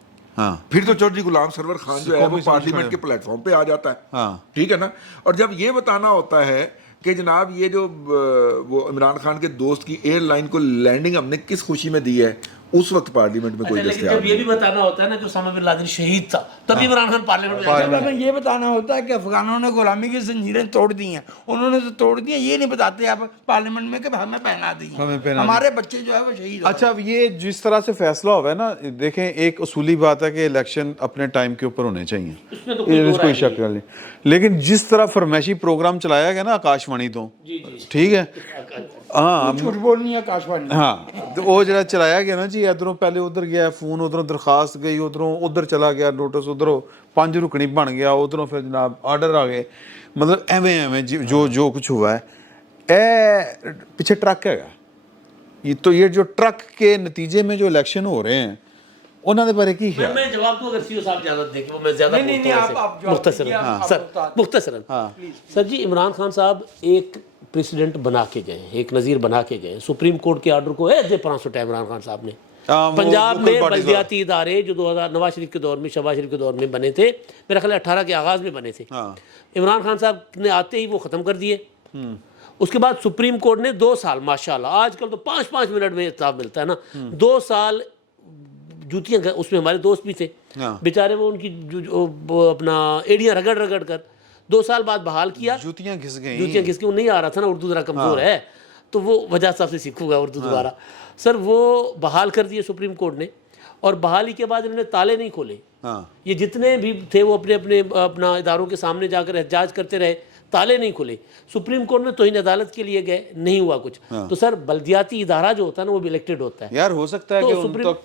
फिर तो चौधरी गुलाम सरवर खान जो है वो पार्लियामेंट के प्लेटफॉर्म पे आ जाता है, ठीक है ना। और जब ये बताना होता है कि जनाब ये जो वो इमरान खान के दोस्त की एयरलाइन को लैंडिंग हमने किस खुशी में दी है, उस वक्त पार्लियामेंट में कोई दस्तयाब ये भी बताना होता है ना कि उसामा बिन लादेन शहीद था, तभी इमरान खान पार्लियामेंट में जब हमें ये बताना होता है कि अफगानों ने गुलामी की जंजीरें तोड़ दी हैं, उन्होंने तो तोड़ दी हैं, ये नहीं बताते आप पार्लियामेंट में कि हमें पहना दी हैं। हमें पहना दी। हमारे बच्चे जो है वो शहीद हो अच्छा, अब ये जिस तरह से फैसला हुआ है ना, देखें एक उसूली बात है कि इलेक्शन अपने टाइम के ऊपर होने चाहिए, इसमें तो कोई दो कोई राय शक नहीं, लेकिन जिस तरह फरमाइशी प्रोग्राम चलाया गया ना आकाशवाणी तो, ठीक है, हाँ झूठ बोलनी है आकाशवाणी। हाँ, तो वो जरा चलाया गया ना जी, इधरों पहले उधर गया फोन, उधरों दरखास्त गई, उधरों उधर चला गया नोटिस, उधरों 5 रुकनी बन गया, उधरों फिर जनाब आर्डर आ गए, मतलब एवें एवें जो कुछ हुआ है ए पीछे ट्रक है ये जो ट्रक के नतीजे में जो इलेक्शन हो रहे हैं उन्होंने बारे की ख्याल? मैं जवाब दूं, अगर सीओ साहब इजाजत दें कि वो मैं ज्यादा नहीं, बोलता हूं आप वैसे। जवाब मुख्तसरन, दीजिए, हाँ, आप सर बता- मुख्तसरन, सर जी इमरान खान साहब एक प्रेसिडेंट बना के गए, एक नज़ीर बना के गए, सुप्रीम कोर्ट के ऑर्डर को दे परांसुटा इमरान खान साहब ने। पंजाब में बल्दियाती इदारे जो 2000 नवाज शरीफ के दौर में, शहबाज शरीफ के दौर में बने थे, मेरा ख्याल 18 के आगाज़ में बने थे, इमरान खान साहब ने आते ही वो ख़त्म कर दिए। उसके बाद सुप्रीम कोर्ट ने 2 साल, माशाल्लाह आजकल तो 5-5 मिनट में हिसाब मिलता है ना, 2 साल जूतियाँ, उसमें हमारे दोस्त भी थे बेचारे, वो उनकी वो अपना एड़ियाँ रगड़ रगड़ कर 2 साल बाद बहाल किया। जूतियाँ घिस गई, जूतियाँ घिस के, वो नहीं आ रहा था ना, उर्दू ज़रा कमज़ोर है, तो वो वजह साहब से सीखूंगा उर्दू दोबारा। सर वो बहाल कर दिए सुप्रीम कोर्ट ने, और बहाली के बाद इन्होंने ताले नहीं खोले। ये जितने भी थे वो अपने अपने अपना इदारों के सामने जाकर एहतजाज करते रहे, ताले नहीं खुले। सुप्रीम कोर्ट में तौहीन अदालत के लिए गए, नहीं हुआ कुछ। तो सर बल्दियाती इदारा जो होता है ना, वो भी इलेक्टेड होता है यार, हो सकता है तो कि उन सुप्रीम- तक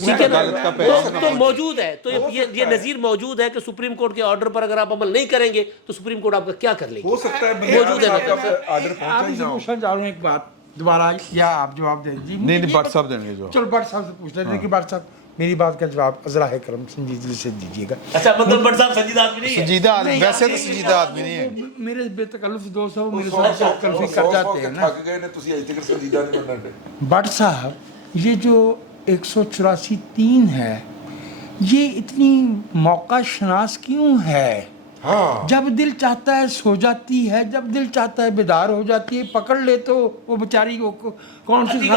ठीक है ना, अदालत का पैगाम तो मौजूद है, तो ये नज़ीर मौजूद है कि सुप्रीम कोर्ट के ऑर्डर पर अगर आप अमल नहीं करेंगे तो सुप्रीम कोर्ट आपका क्या कर लेगी। हो सकता है मौजूद है ना। ऑर्डर पहुंचा आप ही इसे ना हो। पूछना चाह रहा हूँ एक बात दोबारा, या आप जवाब दे दीजिए। नहीं, ये भट्ट साहब देंगे जवाब। चलो भट्ट साहब से पूछ लेते हैं कि भट्ट साहब मेरी बात का जवाब अजरा है करम संजीदगी से दीजिएगा। अच्छा, मतलब भट्ट साहब संजीदा आदमी नहीं है? संजीदा आदमी, वैसे तो संजीदा आदमी नहीं है। मेरे बेतकल्लुफ दोस्त हैं, वो मेरे साथ तकल्लुफ़ी कर जाते हैं ना। थक गए ने ਤੁਸੀਂ ਅਜੇ ਤੱਕ ਸੰਜੀਦਾ ਨਹੀਂ ਬਣਨਾ। भट्ट साहब, ये जो 184(3) है, ये इतनी मौका शनास क्यों है? हाँ, जब दिल चाहता है सो जाती है, जब दिल चाहता है बेदार हो जाती है। पकड़ ले तो वो बेचारी को कौन सी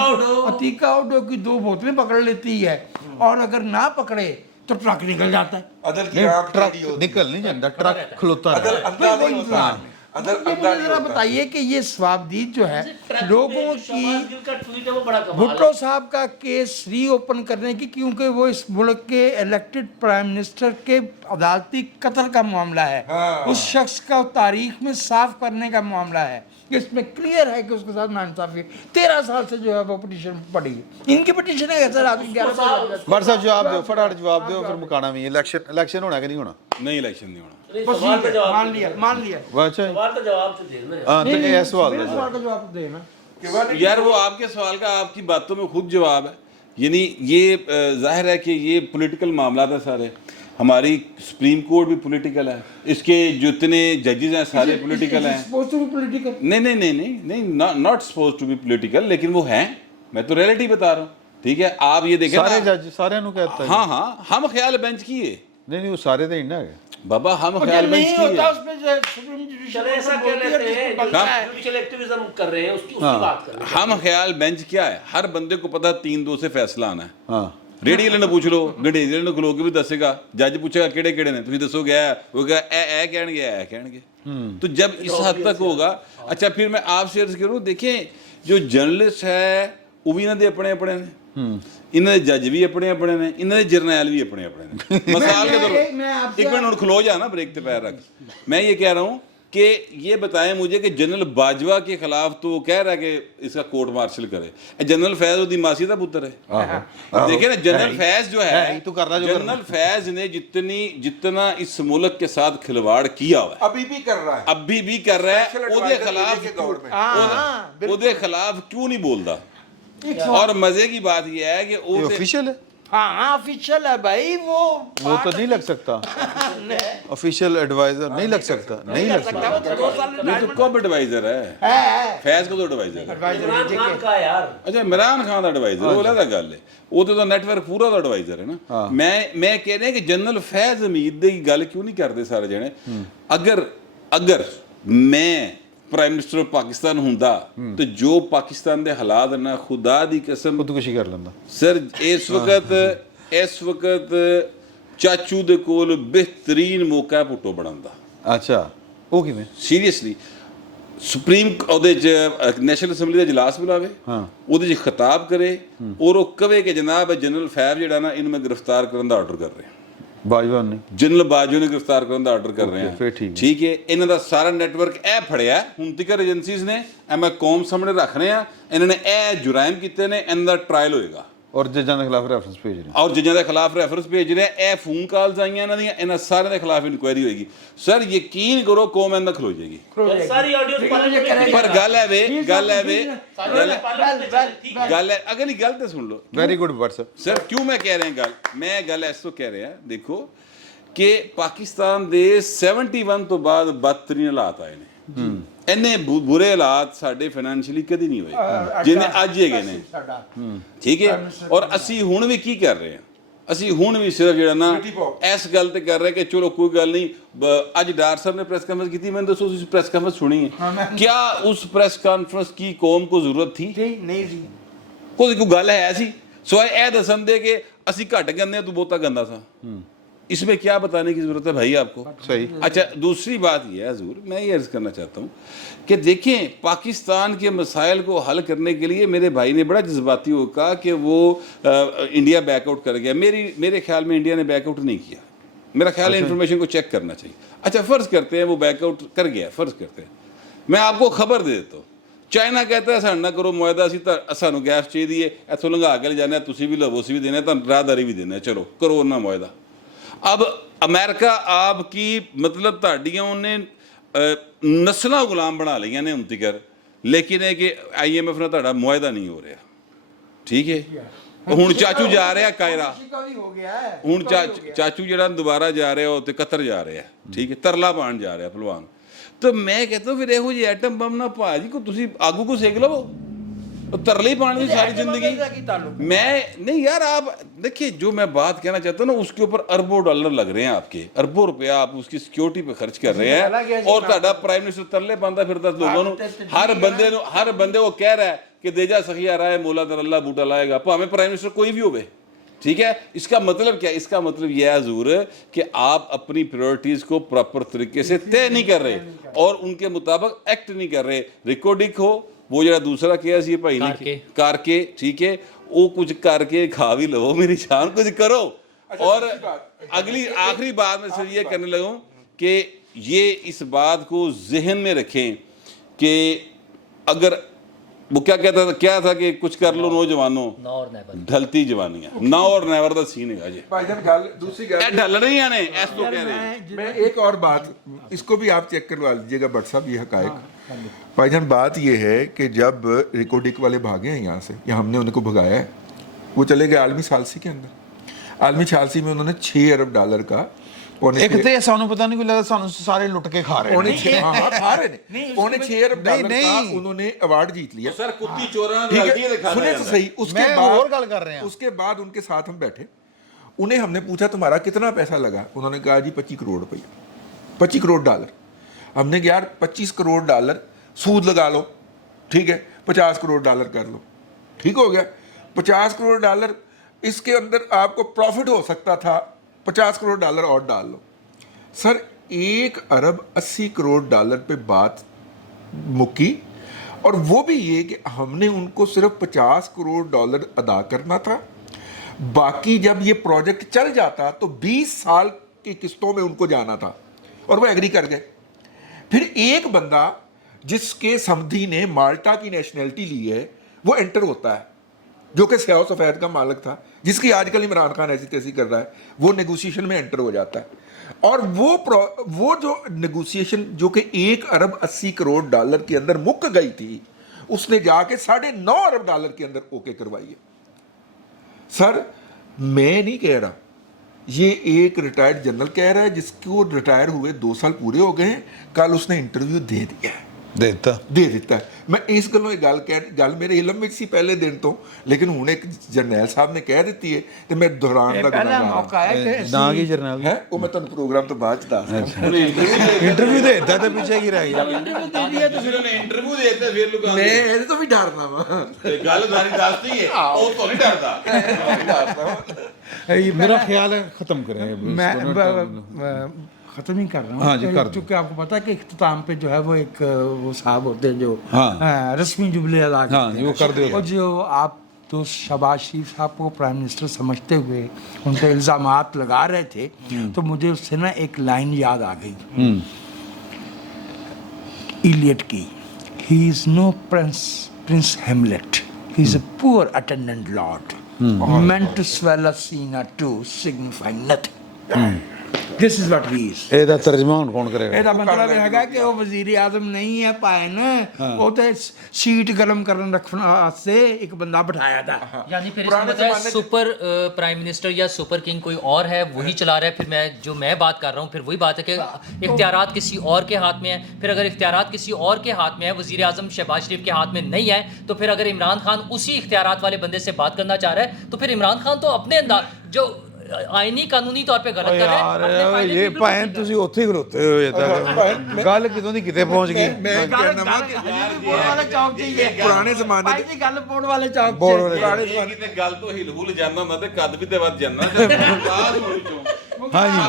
अतीका उडो की 2 बोतलें पकड़ लेती है, और अगर ना पकड़े तो ट्रक निकल जाता है। अदल की आंख ट्रक टेढ़ी होती है। निकल नहीं जाता, ट्रक खलोता अदल है। अंधा नहीं होता है। अदल ये अंधा मुझे नहीं जरा होता है। बताइए कि ये स्वाबदीद जो है लोगों की, का ट्वीट है वो बड़ा कमाल है। भुट्टो साहब का केस रीओपन करने की, क्योंकि वो इस मुल्क के इलेक्टेड प्राइम मिनिस्टर के अदालती कत्ल का मामला है, उस शख्स का तारीख में साफ करने का मामला है। इसमें क्लियर है कि उसके साथ नाइंसाफी 13 साल से जो है वो पिटीशन पड़ी है। इनकी पिटीशन है सर, रात 11 बजे। भट्ट साहब जवाब दो, फटाफट जवाब दो, फिर मुकाना भी। इलेक्शन होना कि नहीं होना? नहीं, इलेक्शन नहीं होना। नहीं, बस सवाल ठीक का है, जवाब मान लिया मान लिया। अच्छा, सवाल का जवाब तो देना है। हाँ, तो नहीं, ये सवाल मेरे है। सवाल का जवाब तो देना। यार वो आपके सवाल का आपकी बातों में खुद जवाब है। यानी ये जाहिर है कि ये पॉलिटिकल मामला है सारे, हमारी सुप्रीम कोर्ट भी पॉलिटिकल है, इसके जितने जजेस हैं सारे पॉलिटिकल हैं। Supposed to be political. नहीं नहीं नहीं नहीं नहीं, not suppose to be political, लेकिन वो हैं। मैं तो रियलिटी बता रहा हूँ, ठीक है? आप ये देखें सारे ना, जज सारे नु कहता है। हाँ हाँ, हम ख्याल बेंच किए नहीं, वो सारे तो इन्ना है। बाबा, हम और ख्याल जब बेंच नहीं होता किए। उसमें जो सुप्रीम जुडिशियल चले ऐसा कह लेते हैं, बनता है। जुडिशियल एक्टिविज्म कर रहे हैं, उसकी बात कर रहे हैं। हम ख्याल बेंच क्या है? हर बंदे को पता 3-2 से फैसला आना है। हाँ, रेडी वाले ने पूछ लो, गड्डी वाले ने खलो के भी दसेगा, जज पूछेगा केड़े केड़े ने, तुम दसोगे वो कहेगा ए कहणगे ए कहणगे। तो जब इस हद तक होगा, अच्छा फिर मैं आपसे अर्ज करूं, देखें जो जर्नलिस्ट है वो भी इन्होंने अपने अपने ने, इन्होंने जज भी अपने अपने ने, इन्होंने जर्नैल भी अपने अपने ने। मिसाल के तौर पर, एक मिनट खलो जा ना, ब्रेक पे पैर रख। मैं ये कह रहा हूँ कि ये बताएं मुझे कि जनरल बाजवा के खिलाफ तो वो कह रहा है कि इसका कोर्ट मार्शल करे, जनरल फैज उदी मासी का पुत्र है। देखिए ना, जनरल फैज जो है, तो कर रहा जो जनरल फैज ने जितना इस मुल्क के साथ खिलवाड़ किया हुआ है, अभी भी कर रहा है। अभी भी कर रहा है, Special ਉਹਦੇ advisor खिलाफ के दौर में। ਉਹਦੇ खिलाफ क्यों नहीं बोलता? और मजे की बात यह है कि ये ऑफिशियल है। हाँ ऑफिशियल है भाई, वो तो नहीं लग सकता, ऑफिशियल एडवाइजर नहीं लग सकता, नहीं लग सकता। वो तो 2 साल ये तो कब एडवाइजर है? है फैज को तो एडवाइजर है। इमरान खान का यार, अच्छा, इमरान खान ਦਾ ਐਡਵਾਈਜ਼ਰ ਉਹ ਅਲੱਗ ਗੱਲ ਹੈ, ਉਹ ਤਾਂ ਨੈਟਵਰਕ ਪੂਰਾ ਦਾ ਐਡਵਾਈਜ਼ਰ ਹੈ ਨਾ। ਮੈਂ ਕਹਿ ਰਿਹਾ ਕਿ ਜਨਰਲ ਫੈਜ਼ ਹਮੀਦ ਦੀ ਗੱਲ ਕਿਉਂ ਨਹੀਂ ਕਰਦੇ ਸਾਰੇ ਜਣੇ? ਅਗਰ ਮੈਂ ਪ੍ਰਾਈਮ ਮਿਨਿਸਟਰ ਆਫ ਪਾਕਿਸਤਾਨ ਹੁੰਦਾ ਤੇ ਜੋ ਪਾਕਿਸਤਾਨ ਦੇ ਹਾਲਾਤ ਨਾ, ਖੁਦਾ ਦੀ ਕਸਮ खुदकुशी कर लेंदा। ਸਰ ਇਸ ਵਕਤ ਚਾਚੂ ਦੇ ਕੋਲ ਬਿਹਤਰੀਨ ਮੌਕਾ ਹੈ ਭੁੱਟੋ ਬਣਨ ਦਾ। ਅੱਛਾ, ਉਹ ਕਿਵੇਂ? ਸੀਰੀਅਸਲੀ ਸੁਪਰੀਮ ਉਹਦੇ 'ਚ ਨੈਸ਼ਨਲ ਅਸੈਂਬਲੀ ਦਾ ਇਜਲਾਸ ਬੁਲਾਵੇ, ਉਹਦੇ 'ਚ ਖਿਤਾਬ ਕਰੇ ਔਰ ਉਹ ਕਵੇ ਕਿ ਜਨਾਬ ਜਨਰਲ ਫੈਬ ਜਿਹੜਾ ਨਾ ਇਹਨੂੰ ਮੈਂ ਗ੍ਰਿਫਤਾਰ ਕਰਨ ਦਾ ਆਰਡਰ ਕਰ ਰਿਹਾ, ਬਾਜਵਾ ਨੇ ਜਨਰਲ ਬਾਜੂ ਨੇ ਗ੍ਰਿਫਤਾਰ ਕਰਨ ਦਾ ਆਰਡਰ ਕਰ ਰਿਹਾ। ਫਿਰ ਠੀਕ ਹੈ। ਠੀਕ ਹੈ, ਇਹਨਾਂ ਦਾ ਸਾਰਾ ਨੈਟਵਰਕ ਇਹ ਫੜਿਆ ਹੁਣ ਤੱਕ ਏਜੰਸੀਜ਼ ਨੇ, ਇਹ ਮੈਂ ਕੌਮ ਸਾਹਮਣੇ ਰੱਖ ਰਿਹਾ, ਇਹਨਾਂ ਨੇ ਇਹ ਜੁਰਾਇਮ ਕੀਤੇ ਨੇ, ਇਹਨਾਂ ਦਾ ਟ੍ਰਾਇਲ ਹੋਏਗਾ ਔਰ ਜੱਜਾਂ ਦੇ ਖਿਲਾਫ ਰੈਫਰੈਂਸ ਭੇਜ ਰਹੇ। ਔਰ ਜੱਜਾਂ ਦੇ ਖਿਲਾਫ ਰੈਫਰੈਂਸ ਭੇਜ ਰਹੇ, ਇਹ ਫੋਨ ਕਾਲਸ ਆਈਆਂ ਇਹਨਾਂ ਦੀਆਂ, ਇਹਨਾਂ ਸਾਰਿਆਂ ਦੇ ਖਿਲਾਫ ਇਨਕੁਆਇਰੀ ਹੋਏਗੀ। ਸਰ ਯਕੀਨ ਕਰੋ ਕੌਮ ਇਹਨਾਂ ਖਲੋ ਜਾਏਗੀ। ਸਾਰੀ ਆਡੀਓ ਪਰ ਗੱਲ ਹੈ ਅਗਲੀ ਗੱਲ ਤੇ ਸੁਣ ਲਓ। ਵੈਰੀ ਗੁੱਡ WhatsApp ਸਰ ਕਿਉਂ ਮੈਂ ਕਹਿ ਰਿਹਾ ਗੱਲ, ਮੈਂ ਗੱਲ ਇਸ ਤੋਂ ਕਹਿ ਰਿਹਾ, ਦੇਖੋ ਕਿ ਪਾਕਿਸਤਾਨ ਦੇ 71 ਤੋਂ ਬਾਅਦ ਬਦਤਰੀਨ ਹਾਲਾਤ ਆਏ ਨੇ, ਇੰਨੇ ਬੁਰੇ ਹਾਲਾਤ ਸਾਡੇ ਫਾਈਨੈਂਸ਼ੀਅਲੀ ਕਦੀ ਨਹੀਂ ਹੋਏ ਜਿੰਨੇ ਅੱਜ ਹੈਗੇ ਨੇ। ਠੀਕ ਹੈ, ਔਰ ਅਸੀਂ ਹੁਣ ਵੀ ਕੀ ਕਰ ਰਹੇ ਹਾਂ, ਅਸੀਂ ਹੁਣ ਵੀ ਸਿਰਫ ਜਿਹੜਾ ਨਾ ਇਸ ਗੱਲ ਤੇ ਕਰ ਰਹੇ ਕਿ ਚਲੋ ਕੋਈ ਗੱਲ ਨਹੀਂ। ਅੱਜ ਡਾਰ ਸਾਹਿਬ ਨੇ ਪ੍ਰੈਸ ਕਾਨਫਰੰਸ ਕੀਤੀ, ਮੈਨੂੰ ਦੱਸੋ ਤੁਸੀਂ ਪ੍ਰੈਸ ਕਾਨਫਰੰਸ ਸੁਣੀ ਹੈ? क्या उस प्रेस कॉन्फ्रेंस की कौम को जरूरत थी? नहीं जी, कोई गल है ऐसी सवाए ए दसन दे कि असी घट गंदे तू बहुता गंदा था, इसमें क्या बताने की जरूरत है भाई आपको? सही। अच्छा दूसरी बात यह है हजूर, मैं ये अर्ज करना चाहता हूँ कि देखें पाकिस्तान के मसाइल को हल करने के लिए मेरे भाई ने बड़ा जज्बाती हो कहा कि वो इंडिया बैकआउट कर गया। मेरे ख्याल में इंडिया ने बैकआउट नहीं किया, मेरा ख्याल है इंफॉर्मेशन को चेक करना चाहिए। अच्छा फ़र्ज़ करते हैं वो बैकआउट कर गया, फ़र्ज़ करते हैं, मैं आपको खबर दे देता हूँ, ਚਾਈਨਾ कहता है साढ़े ना करो मुआहदा, असी सानू गैस चाहिए इतों लंघा के ले जाने, तुसी भी लवो असी भी देने, तो राहदारी भी देने, चलो करो ना मुआहदा। अब अमेरिका आपकी मतलब ताड़ियाँ उन्हें नस्लों गुलाम बना लिया ने उन तक, लेकिन है कि IMF ने ताड़ा मुआहदा नहीं हो रहा। ठीक है, ਹੁਣ ਚਾਚੂ ਜਾ ਰਿਹਾ ਕਾਇਰਾ, ਹੁਣ ਚਾਚੂ ਜਿਹੜਾ ਦੁਬਾਰਾ ਜਾ ਰਿਹਾ ਉਹ ਤੇ ਕਤਰ ਜਾ ਰਿਹਾ। ਠੀਕ ਹੈ, ਤਰਲਾ ਪਾਣ ਜਾ ਰਿਹਾ ਭਲਵਾਨ। तो मैं कहता हूँ फिर ਇਹੋ ਜਿਹੇ ਐਟਮ ਬੰਮ ਨਾ ਭਾਜੀ को तुसी आगू को सेक लो, तरले ही पानी सारी जिंदगी। मैं नहीं यार, आप देखिए जो मैं बात कहना चाहता हूँ ना, उसके ऊपर अरबों डॉलर लग रहे हैं, आपके अरबों रुपया आप उसकी सिक्योरिटी पे खर्च कर रहे हैं, और ਤੁਹਾਡਾ प्राइम मिनिस्टर तरले पांदा फिरदा लोगों ਨੂੰ, हर बंदे को कह रहा है कि दे जा सखिया रहा है मौला तेरा अल्लाह बूटा लाएगा, भावें प्राइम मिनिस्टर कोई भी होवे। ठीक है, इसका मतलब क्या? इसका मतलब यह है हजूर कि आप अपनी प्रायोरिटीज़ को प्रॉपर तरीके से तय नहीं कर रहे और उनके मुताबिक एक्ट नहीं कर रहे। रिकॉर्डिंग हो वो जरा दूसरा किया सी भाई ने करके, ठीक है, वो कुछ करके खा भी लो, मेरी जान कुछ करो। और अगली आखिरी बात मैं सिर्फ ये करने लगा कि ये इस बात को जहन में रखें कि अगर वो क्या कहता था, क्या था कि कुछ कर लो नौजवानों, ढलती जवानियां, ना और नेवर दा सीन है जी भाईजान। गल दूसरी गल ढल रही है ने ऐस तो कह रहे हैं। मैं एक और बात, इसको भी आप चेक करवा लीजिएगा भट्ट साहब, ये हकायक। भाईजान बात ये है कि जब रिकोडिक वाले भागे हैं यहाँ से, या हमने उनको भगाया है, वो चले गए आलमी सालसी के अंदर। आलमी सालसी में उन्होंने $6 अरब का ਇੱਕ ਤੇ ਸਾਨੂੰ ਪਤਾ ਨਹੀਂ ਕੋਈ ਲੱਗਦਾ ਸਾਨੂੰ ਸਾਰੇ ਲੁੱਟ ਕੇ ਖਾ ਰਹੇ ਨੇ। खा रहे ने, उन्होंने $6 अरब का उन्होंने अवार्ड जीत लिया। सर कुत्ती चोरा गलती है दिखाना सुने तो सही। उसके मैं बाद और गल कर रहे हैं, उसके बाद उनके साथ हम बैठे, उन्हें हमने पूछा तुम्हारा कितना पैसा लगा, उन्होंने कहा जी 25 करोड़ रुपया, 25 करोड़ डॉलर। हमने कहा यार 25 करोड़ डॉलर सूद लगा लो, ठीक है, 50 करोड़ डॉलर कर लो, ठीक हो गया। 50 करोड़ डॉलर इसके अंदर आपको प्रॉफिट हो सकता था, 50 करोड़ डॉलर और डाल लो। सर 1 अरब 80 करोड़ डॉलर पे बात मुक्की, और वो भी ये कि हमने उनको सिर्फ 50 करोड़ डॉलर अदा करना था, बाकी जब ये प्रोजेक्ट चल जाता तो 20 साल की किस्तों में उनको जाना था, और वो एग्री कर गए। फिर एक बंदा जिसके समधी ने माल्टा की नेशनैलिटी ली है वो एंटर होता है, जो कि स्याह सफ़ेद का मालिक था, जिसकी आजकल इमरान खान ऐसी तैसी कर रहा है, वो नेगोशिएशन में एंटर हो जाता है। और वो जो नेगोशिएशन जो कि 1 अरब 80 करोड़ डॉलर के अंदर मुक गई थी, उसने जाके $9.5 अरब डॉलर के अंदर ओके करवाई है। सर मैं नहीं कह रहा, ये एक रिटायर्ड जनरल कह रहा है, जिसको रिटायर हुए 2 साल पूरे हो गए हैं, कल उसने इंटरव्यू दे दिया है। ਦੇ ਦਿੱਤਾ ਦੇ ਦਿੱਤਾ ਹੈ। ਮੈਂ ਇਸ ਗੱਲੋਂ ਇਹ ਗੱਲ ਮੇਰੇ ਇਲਮ ਵਿੱਚ ਸੀ ਪਹਿਲੇ ਦਿਨ ਤੋਂ, ਲੇਕਿਨ ਹੁਣ ਇੱਕ ਜਰਨੈਲ ਸਾਹਿਬ ਨੇ ਕਹਿ ਦਿੱਤੀ ਹੈ ਤੇ ਮੈਂ ਦੁਹਰਾਉਣ ਦਾ पहला ਗੁਨਾਹਗਾਰ मौका है कि ਨਾ ਕੀ ਜਰਨਲ ਹੈ। ਉਹ ਮੈਂ ਤੁਹਾਨੂੰ ਪ੍ਰੋਗਰਾਮ ਤੋਂ ਬਾਅਦ ਚ ਦੱਸਦਾ। ਇੰਟਰਵਿਊ ਦੇ ਦਿੱਤਾ ਤੇ ਪਿੱਛੇ ਕੀ ਰਹਿ ਗਿਆ ਫਿਰ ਉਹਨੇ ਇੰਟਰਵਿਊ ਦੇ ਦਿੱਤਾ ਫਿਰ ਲੁਕਾ ਮੈਂ ਇਹਦੇ ਤੋਂ ਵੀ ਡਰਦਾ ਵਾਂ। ਤੇ ਗੱਲ ਸਾਰੀ ਦੱਸਦੀ ਹੈ ਉਹ ਤੋਂ ਨਹੀਂ ਡਰਦਾ। ਮੇਰਾ ਖਿਆਲ ਹੈ ਖਤਮ ਕरें मैं ख़त्म ही कर रहा हूँ। हाँ जी, कर दो। क्योंकि आपको पता है कि इख्तिताम पे जो है वो एक वो साहब होते हैं जो हाँ। रस्मी जुबले अदा करते हाँ, हैं। वो कर दो। और जो आप तो शहबाज शरीफ साहब को प्राइम मिनिस्टर समझते हुए उन पर इल्ज़ामात लगा रहे थे, तो मुझे उससे ना एक लाइन याद आ गई इलियट की, he is no prince Hamlet, he is a poor attendant lord meant to swell a scene or two signifying nothing. This is what he is. ਇਹਦਾ ਤਰਜਮਾ ਹੁਣ ਕੌਣ ਕਰੇਗਾ ਇਹਦਾ ਮਤਲਬ ਹੈਗਾ ਕਿ ਉਹ ਵਜ਼ੀਰ ਆਜ਼ਮ ਨਹੀਂ ਹੈ ਪਾਇਨ, ਉਹ ਤੇ ਸੀਟ ਗਰਮ ਕਰਨ ਰੱਖਣ ਵਾਸਤੇ ਇੱਕ ਬੰਦਾ ਬਿਠਾਇਆ था। यानी फिर इसका मतलब है सुपर प्राइम मिनिस्टर या सुपर किंग कोई और है, वही चला रहा है। फिर मैं बात कर रहा हूँ, फिर वही बात है कि इख्तियारात किसी और के हाथ में है। फिर अगर इख्तियारात किसी और के हाथ में है, वज़ीर आज़म शहबाज शरीफ के हाथ में नहीं है, तो फिर अगर इमरान खान उसी इख्तियारात वाले बंदे से बात करना चाह रहा है, तो फिर इमरान खान तो अपने अंदाज जो आईनी कानूनी तौर पे गलत कर रहा है, अपने ਯਾਰ फायदे ਇਹ के ਭਾਵੇਂ ਤੁਸੀਂ ਉੱਥੇ ਹੀ ਖਲੋਤੇ ਹੋ ਜੇ ਤੱਕ ਗੱਲ ਕਿਤੋਂ ਦੀ ਕਿਤੇ ਪਹੁੰਚ ਗਈ ਮੈਂ ਕਹਿਣਾ ਵਾਂ ਕਿ ਵਾਲੇ ਚੌਕ ਚ ਹੀ ਹੈ। ਪੁਰਾਣੇ ਜ਼ਮਾਨੇ ਭਾਈ ਜੀ ਗੱਲ ਪੋੜ ਵਾਲੇ ਚੌਕ ਚ ਬੋਰਡ ਵਾਲੇ ਪੁਰਾਣੇ ਇਹ ਕਿਤੇ ਗੱਲ ਤੋਂ ਹਿਲ ਹੁਲ ਜਾਂਦਾ ਹੁੰਦਾ ਤੇ ਕੱਦ ਵੀ ਤੇ ਵੱਧ ਜਾਂਦਾ ਤੇ ਬਾਅਦ ਹੋਈ ਚੋਂ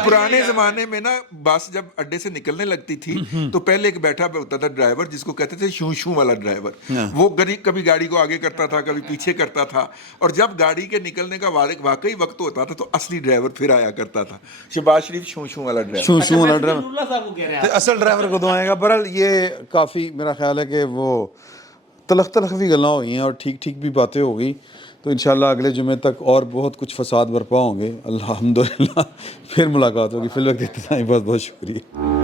पुराने जमाने में ना बस जब अड्डे से निकलने लगती थी तो पहले एक बैठा होता था ड्राइवर, जिसको कहते थे शू शू वाला ड्राइवर। वो कभी गाड़ी को आगे करता था, कभी पीछे करता था, और जब गाड़ी के निकलने का वाकई वक्त होता था तो असली ड्राइवर फिर आया करता था। शहबाज शरीफ शू शू वाला ड्राइवर। शू शू वाला ड्राइवर नूरुल्लाह साहब को कह रहे हैं ਤੇ ਅਸਲ ਡਰਾਈਵਰ ਕਦੋਂ ਆਏਗਾ? ਬਹਰਹਾਲ ਇਹ ਕਾਫੀ मेरा ख्याल है कि वो तलख भी गल्लां हो गई हैं और ठीक भी बातें हो गई। तो इंशाल्लाह अगले जुमे तक और बहुत कुछ फसाद बरपा होंगे अल्हम्दुलिल्लाह। फिर मुलाकात होगी। फिल वक्त इतना ही बहुत बहुत शुक्रिया।